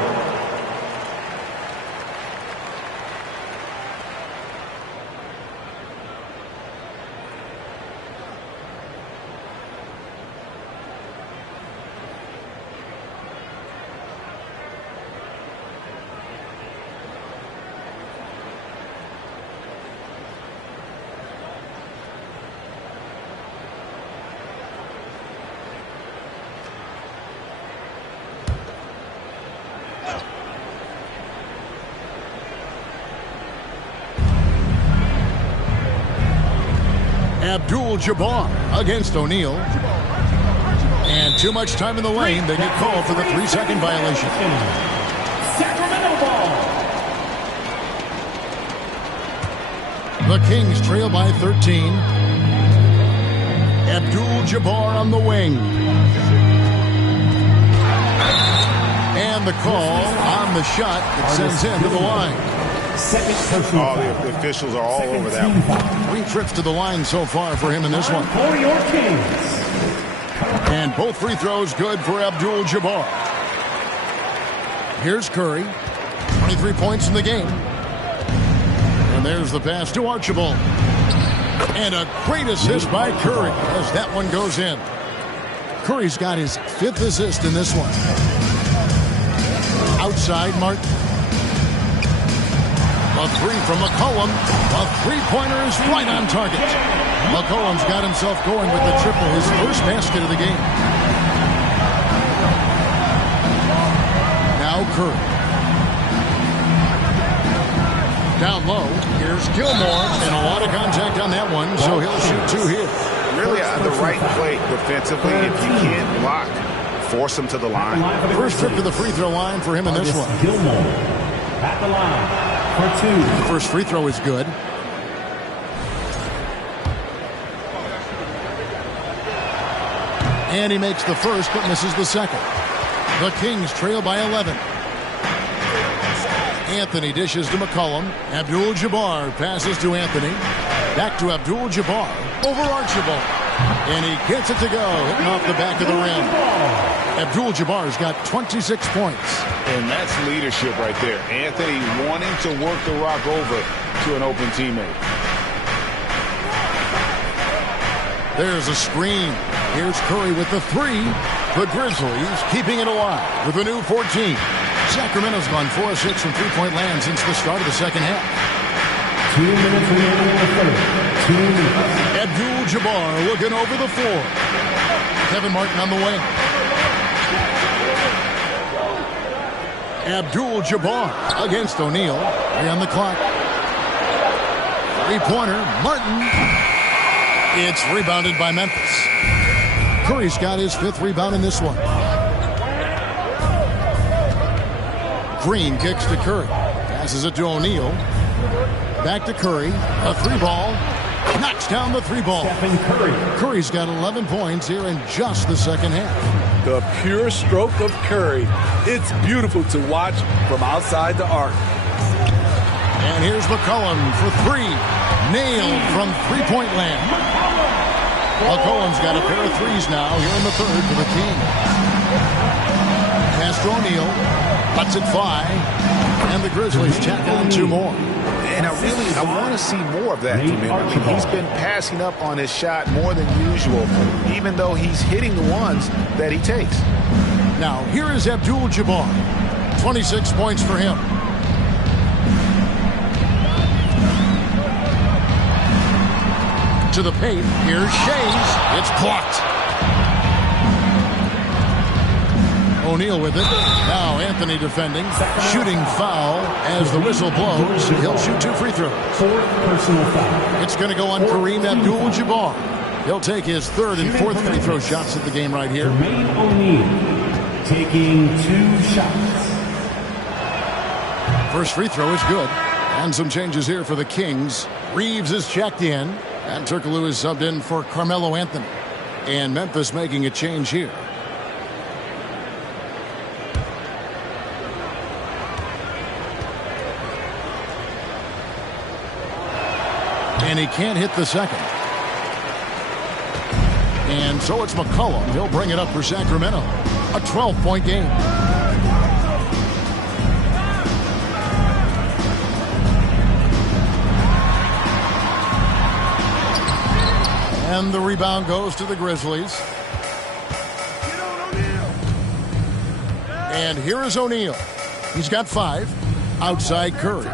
Abdul-Jabbar against O'Neal. And too much time in the lane. They get called for the 3-second violation. Sacramento ball. The Kings trail by 13. Abdul-Jabbar on the wing. And the call on the shot that sends him to the line. Oh, the officials are all over that one. 3 trips to the line so far for him in this one. For your Kings. And both free throws good for Abdul-Jabbar. Here's Curry. 23 points in the game. And there's the pass to Archibald. And a great assist by Curry as that one goes in. Curry's got his 5th assist in this one. Outside Martin. A 3 from McCollum. A 3-pointer is right on target. McCollum's got himself going with the triple, his first basket of the game. Now Curry. Down low, here's Gilmore, and a lot of contact on that one, so he'll shoot 2 here. Really the right play defensively. If you can't block, force him to the line. First trip to the free throw line for him in this one. Gilmore at the line for 2. The first free throw is good. And he makes the first but misses the second. The Kings trail by 11. Anthony dishes to McCollum. Abdul-Jabbar passes to Anthony. Back to Abdul-Jabbar over Archibald. And he gets it to go, hitting off the back of the rim. Abdul-Jabbar's got 26 points. And that's leadership right there. Anthony wanting to work the rock over to an open teammate. There's a screen. Here's Curry with the three. The Grizzlies keeping it alive with a new 14. Sacramento's gone 4 of 6 from three-point land since the start of the second half. 2 minutes remaining in the third. 2 minutes. Abdul-Jabbar looking over the floor. Kevin Martin on the wing. Abdul-Jabbar against O'Neal. 3 on the clock. Three-pointer. Martin. It's rebounded by Memphis. Curry's got his 5th rebound in this one. Green kicks to Curry. Passes it to O'Neal. Back to Curry. A 3-ball. Knocks down the 3-ball. Curry's got 11 points here in just the second half. The pure stroke of Curry. It's beautiful to watch from outside the arc. And here's McCollum for 3. Nailed from three-point land. McCollum's got a pair of threes now here in the third for the Kings. Pass to O'Neal. Puts it 5. And the Grizzlies tack on 2 more. And I want to see more of that from him. I mean, he's been passing up on his shot more than usual, even though he's hitting the ones that he takes. Now, here is Abdul-Jabbar. 26 points for him. To the paint. Here's Shays. It's blocked. O'Neal with it. Now Anthony defending. Shooting foul as the whistle blows. He'll shoot 2 free throws. 4th personal foul. It's going to go on Kareem Abdul-Jabbar. He'll take his 3rd and 4th free throw shots at the game right here. Jermaine O'Neal taking 2 shots. First free throw is good. And some changes here for the Kings. Reeves is checked in. And Turkoglu is subbed in for Carmelo Anthony. And Memphis making a change here. And he can't hit the second. And so it's McCollum. He'll bring it up for Sacramento. A 12-point game. And the rebound goes to the Grizzlies. And here is O'Neal. He's got 5. Outside Curry.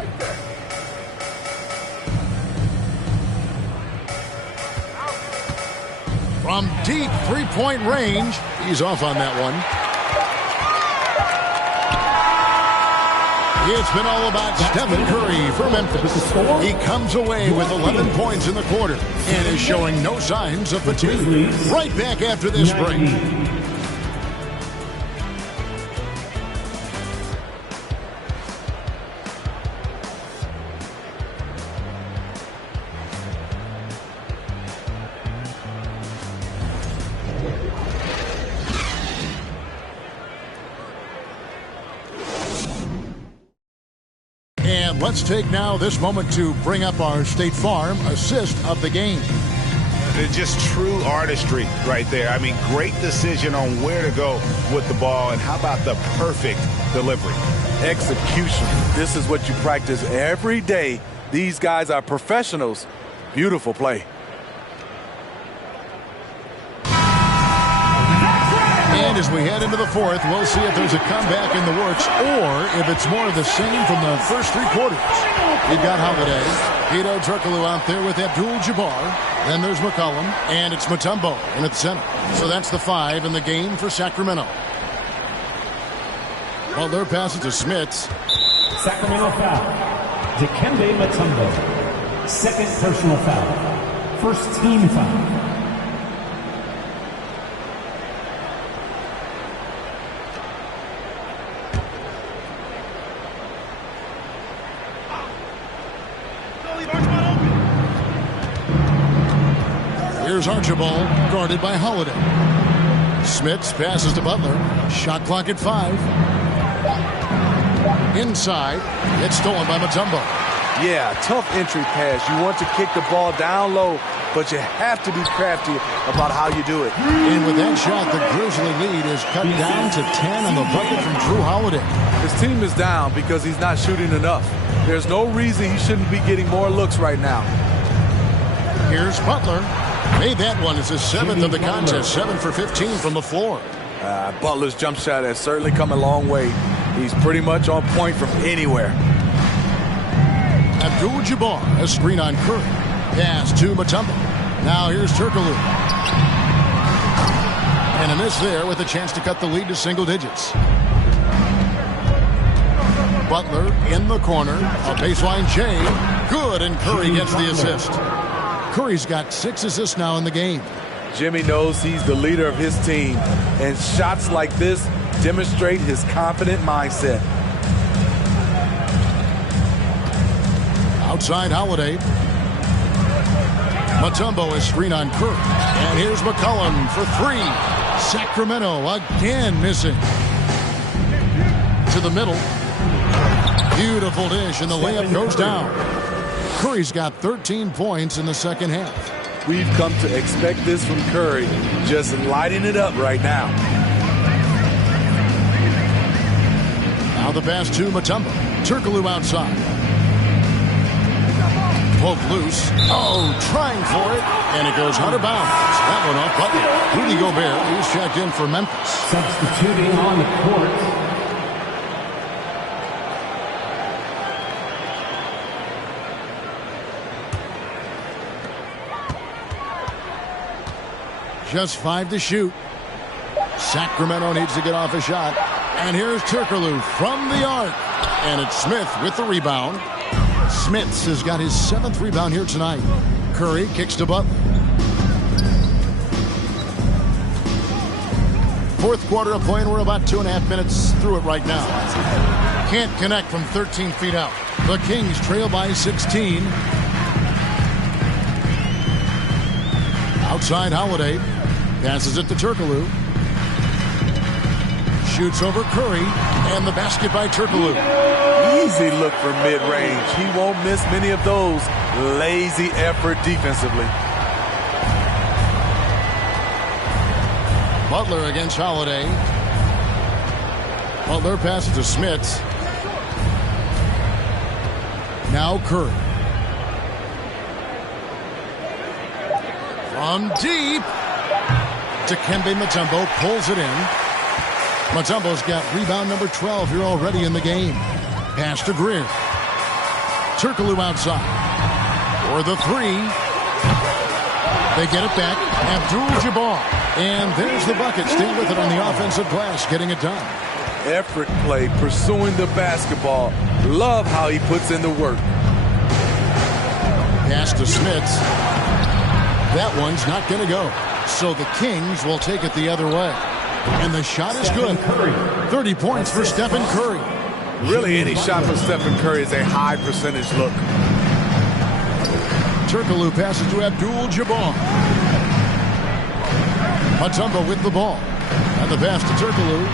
From deep three-point range. He's off on that one. It's been all about Stephen Curry for Memphis. He comes away with 11 points in the quarter and is showing no signs of fatigue. Right back after this break. Let's take now this moment to bring up our State Farm assist of the game. It's just true artistry right there. I mean, great decision on where to go with the ball, and how about the perfect delivery? Execution. This is what you practice every day. These guys are professionals. Beautiful play. And as we head into the fourth, we'll see if there's a comeback in the works or if it's more of the same from the first 3 quarters. We've got Holiday, Hedo Turkoglu out there with Abdul-Jabbar. Then there's McCollum, and it's Mutombo in at the center. So that's the 5 in the game for Sacramento. Well, their pass it to Smits. Sacramento foul. Dikembe Mutombo. 2nd personal foul. 1st team foul. Here's Archibald, guarded by Holiday. Smits passes to Butler. Shot clock at 5. Inside. It's stolen by Mutombo. Yeah, tough entry pass. You want to kick the ball down low, but you have to be crafty about how you do it. And with that shot, the Grizzly lead is cut down to 10 on the bucket from Drew Holiday. His team is down because he's not shooting enough. There's no reason he shouldn't be getting more looks right now. Here's Butler. Made that one as his 7th of the contest, 7 for 15 from the floor. Butler's jump shot has certainly come a long way. He's pretty much on point from anywhere. Abdul-Jabbar, a screen on Curry. Pass to Mutombo. Now here's Turkoglu. And a miss there with a chance to cut the lead to single digits. Butler in the corner. A baseline J. Good, and Curry gets the assist. Curry's got 6 assists now in the game. Jimmy knows he's the leader of his team, and shots like this demonstrate his confident mindset. Outside Holiday. Mutombo is screen on Curry. And here's McCollum for 3. Sacramento again missing. To the middle. Beautiful dish, and the layup goes down. Curry's got 13 points in the second half. We've come to expect this from Curry, just lighting it up right now. Now the pass to Mutombo. Turkoglu outside. Pulled loose. Oh, trying for it. And it goes out of bounds. That one off Butler. Rudy Gobert, who's checked in for Memphis. Substituting on the court. Just 5 to shoot. Sacramento needs to get off a shot. And here's Turkoglu from the arc. And it's Smith with the rebound. Smith has got his 7th rebound here tonight. Curry kicks to Butler. 4th quarter of play, and we're about 2.5 minutes through it right now. Can't connect from 13 feet out. The Kings trail by 16. Outside Holiday. Passes it to Turkoglu. Shoots over Curry. And the basket by Turkoglu. Easy look from mid-range. He won't miss many of those. Lazy effort defensively. Butler against Holiday. Butler passes to Smith. Now Curry. From deep. Dikembe Mutombo pulls it in. Mutombo's got rebound number 12 here already in the game. Pass to Greer. Turkoglu outside. For the 3. They get it back. Abdul-Jabbar. And there's the bucket. Stay with it on the offensive glass, getting it done. Effort play, pursuing the basketball. Love how he puts in the work. Pass to Smith. That one's not going to go. So the Kings will take it the other way. And the shot is good. 30 points for Stephen Curry. Really, any shot for Stephen Curry is a high percentage look. Turkoglu passes to Abdul-Jabbar. Mutombo with the ball. And the pass to Turkoglu.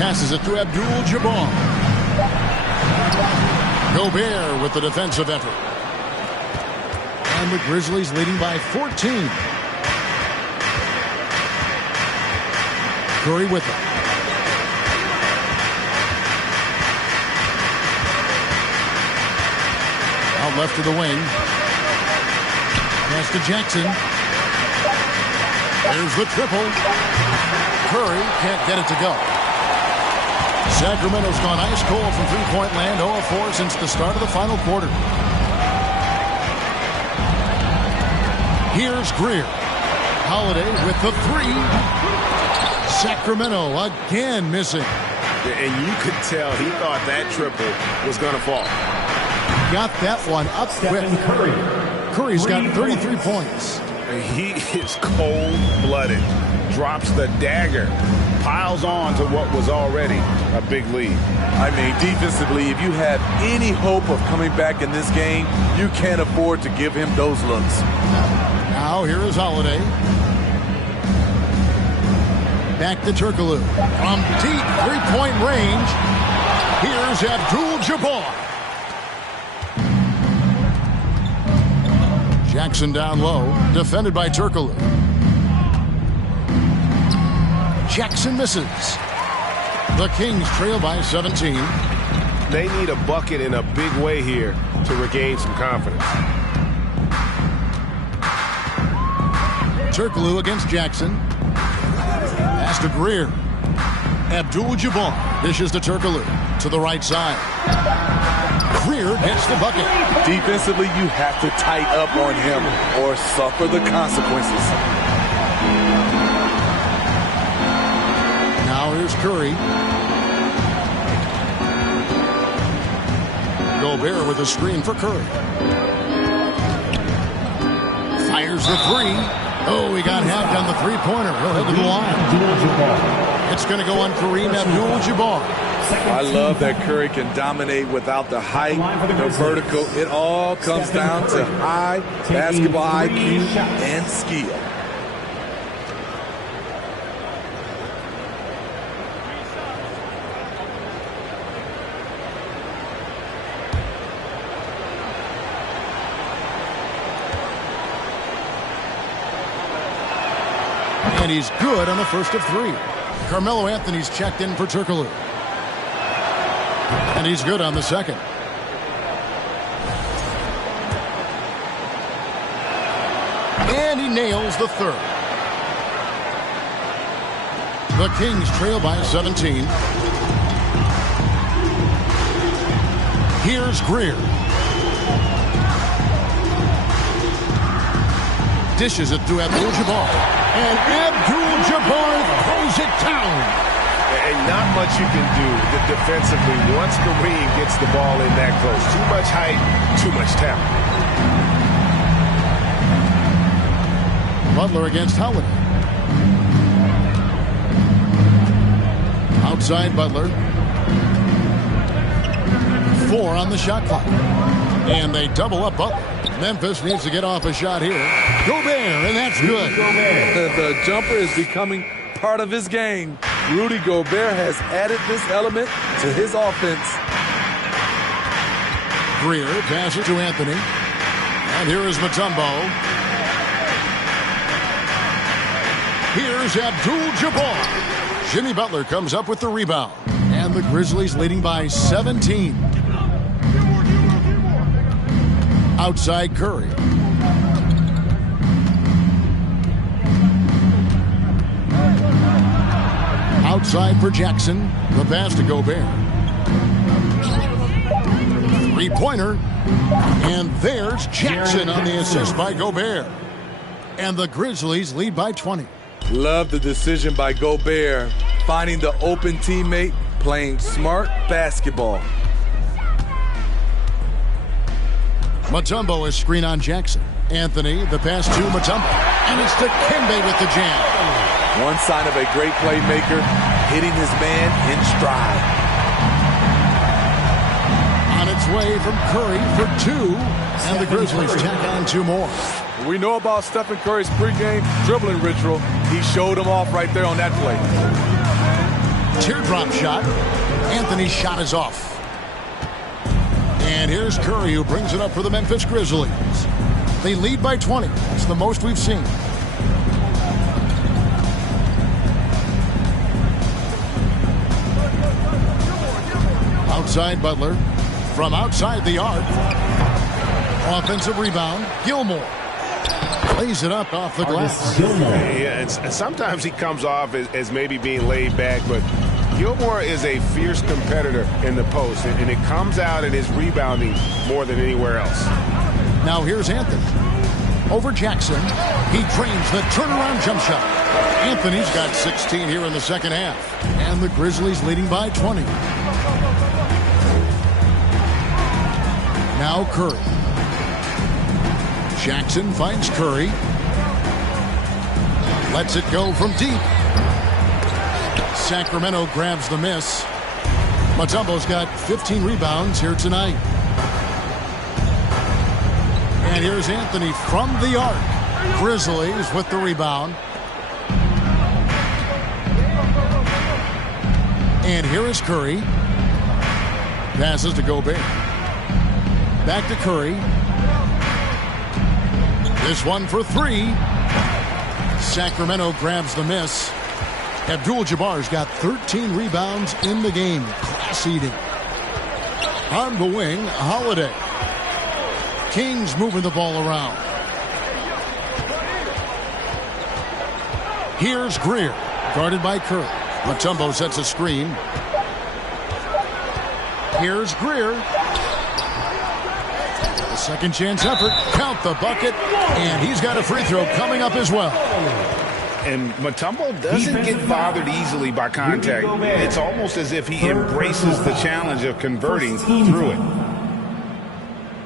Passes it to Abdul-Jabbar. Gobert with the defensive effort. And the Grizzlies leading by 14. Curry with it. Out left to the wing. Pass to Jackson. There's the triple. Curry can't get it to go. Sacramento's gone ice cold from three-point land, 0-4 since the start of the final quarter. Here's Greer. Holiday with the 3. Sacramento again missing. And you could tell he thought that triple was going to fall. Got that one up quick. Curry's got 33 points. He is cold-blooded. Drops the dagger. Piles on to what was already a big lead. I mean, defensively, if you have any hope of coming back in this game, you can't afford to give him those looks. Now here is Holiday. Back to Turkoglu. From deep three-point range, here's Abdul-Jabbar. Jackson down low, defended by Turkoglu. Jackson misses. The Kings trail by 17. They need a bucket in a big way here to regain some confidence. Turkoglu against Jackson. Pass to Greer. Abdul-Jabbar dishes to Turkoglu to the right side. Greer gets the bucket. Defensively, you have to tight up on him or suffer the consequences. Now here's Curry. Gobert with a screen for Curry. Fires the three. Oh, he got hacked on the three-pointer. He'll head to the line. It's going to go on Kareem Abdul-Jabbar. I love that Curry can dominate without the height, the vertical. It all comes down to high basketball IQ and skill. And he's good on the first of three. Carmelo Anthony's checked in for Turkoglu. And he's good on the second. And he nails the third. The Kings trail by 17. Here's Greer. Dishes it to Abdul-Jabbar. And Abdul-Jabbar throws it down. And not much you can do defensively once Kareem gets the ball in that close. Too much height, too much talent. Butler against Holiday. Outside Butler. 4 on the shot clock. And they double up Butler. Memphis needs to get off a shot here. Gobert, and that's good. The jumper is becoming part of his game. Rudy Gobert has added this element to his offense. Greer passes to Anthony. And here is Mutombo. Here's Abdul-Jabbar. Jimmy Butler comes up with the rebound. And the Grizzlies leading by 17. Outside Curry. Outside for Jackson. The pass to Gobert. Three-pointer. And there's Jackson on the assist by Gobert. And the Grizzlies lead by 20. Love the decision by Gobert. Finding the open teammate, playing smart basketball. Mutombo is screen on Jackson. Anthony, the pass to Mutombo. And it's to Kembe with the jam. One sign of a great playmaker, hitting his man in stride. On its way from Curry for 2. And the Grizzlies tack on 2 more. We know about Stephen Curry's pregame dribbling ritual. He showed him off right there on that play. Teardrop shot. Anthony's shot is off. And here's Curry, who brings it up for the Memphis Grizzlies. They lead by 20. It's the most we've seen. Outside Butler. From outside the arc. Offensive rebound. Gilmore. Lays it up off the glass. Yeah, and sometimes he comes off as maybe being laid back, but Gilmore is a fierce competitor in the post, and it comes out in his rebounding more than anywhere else. Now here's Anthony. Over Jackson. He trains the turnaround jump shot. Anthony's got 16 here in the second half. And the Grizzlies leading by 20. Now Curry. Jackson finds Curry. Lets it go from deep. Sacramento grabs the miss. Mutombo's got 15 rebounds here tonight. And here's Anthony from the arc. Grizzlies with the rebound. And here is Curry. Passes to Gobert. Back to Curry. This one for three. Sacramento grabs the miss. Abdul-Jabbar's got 13 rebounds in the game. Class eating. On the wing, Holiday. Kings moving the ball around. Here's Greer, guarded by Kerr. Mutombo sets a screen. Here's Greer. A second chance effort. Count the bucket. And he's got a free throw coming up as well. And Mutombo doesn't get bothered easily by contact. It's almost as if he embraces the challenge of converting through it.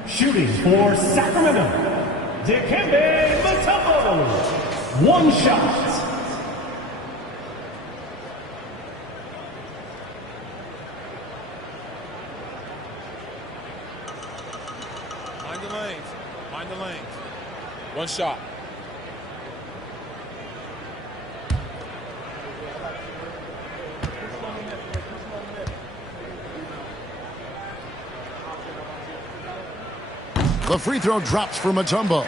Shooting for Sacramento, Dikembe Mutombo. One shot. Mind the lanes. Mind the lanes. One shot. The free throw drops for Mutombo.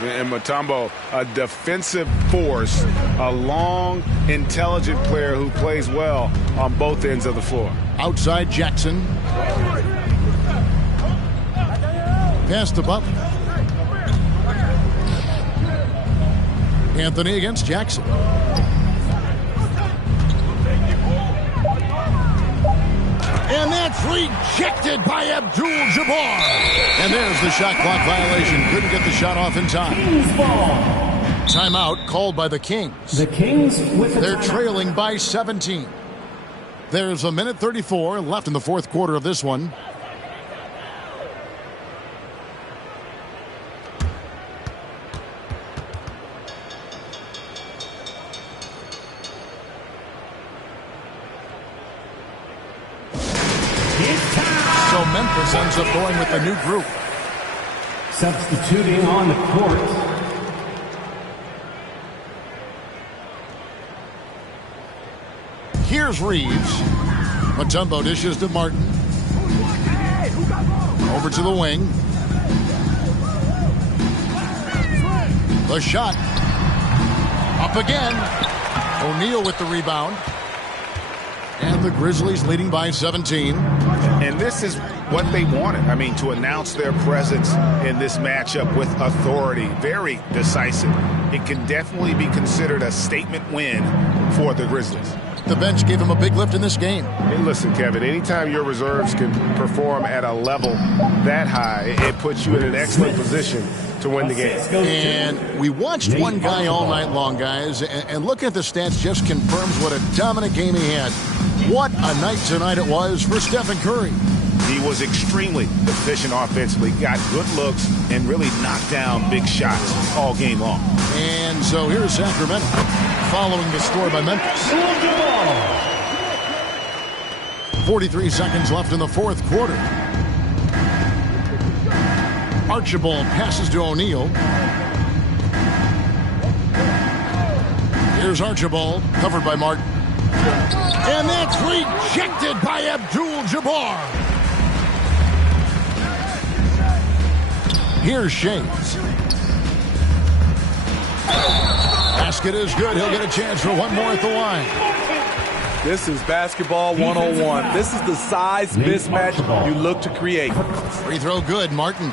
And Mutombo, a defensive force, a long, intelligent player who plays well on both ends of the floor. Outside Jackson. Pass to Butler. Anthony against Jackson. And that's rejected by Abdul-Jabbar. And there's the shot clock violation. Couldn't get the shot off in time. Timeout called by the Kings. The Kings with the They're timeout. trailing by 17. There's a minute 34 left in the fourth quarter of this one. So Memphis ends up going with the new group. Substituting on the court. Here's Reeves. Mutombo dishes to Martin. Over to the wing. The shot. Up again. O'Neal with the rebound. And the Grizzlies leading by 17. And this is what they wanted. I mean, to announce their presence in this matchup with authority. Very decisive. It can definitely be considered a statement win for the Grizzlies. The bench gave him a big lift in this game. Hey, listen, Kevin, anytime your reserves can perform at a level that high, it puts you in an excellent position to win the game. And we watched one guy all night long, guys, and looking at the stats just confirms what a dominant game he had. What a night tonight it was for Stephen Curry. He was extremely efficient offensively, got good looks, and really knocked down big shots all game long. And so here's Sacramento following the score by Memphis. 43 seconds left in the fourth quarter. Archibald passes to O'Neal. Here's Archibald, covered by Martin. And that's rejected by Abdul-Jabbar. Here's Shades. Basket is good. He'll get a chance for one more at the line. This is basketball 101. This is the size mismatch you look to create. Free throw good, Martin.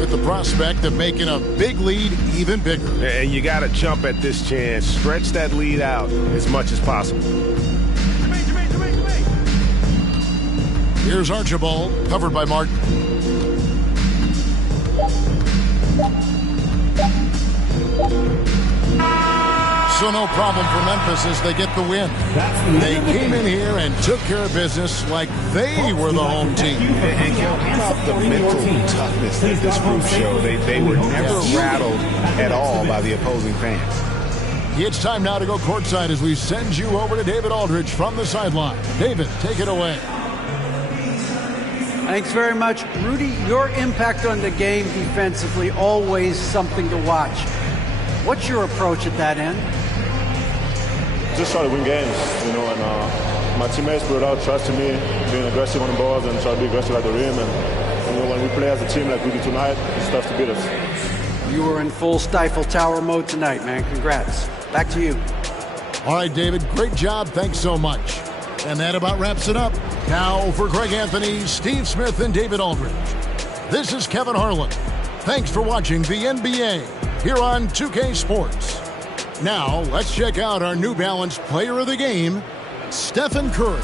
With the prospect of making a big lead even bigger. And you got to jump at this chance. Stretch that lead out as much as possible. Here's Archibald, covered by Martin. So no problem for Memphis as they get the win. They came in here and took care of business like they were the home team. And how about the mental toughness that this group showed? They were never rattled at all by the opposing fans. It's time now to go courtside as we send you over to David Aldridge from the sideline. David, take it away. Thanks very much. Rudy, your impact on the game defensively, always something to watch. What's your approach at that end? Just try to win games, you know, and my teammates brought out trust in me, being aggressive on the balls and try to be aggressive at the rim. And when we play as a team like we do tonight, it's tough to beat us. You were in full Stifle Tower mode tonight, man. Congrats. Back to you. All right, David, great job. Thanks so much. And that about wraps it up. Now for Greg Anthony, Steve Smith, and David Aldridge. This is Kevin Harlan. Thanks for watching the NBA here on 2K Sports. Now, let's check out our New Balance player of the game, Stephen Curry.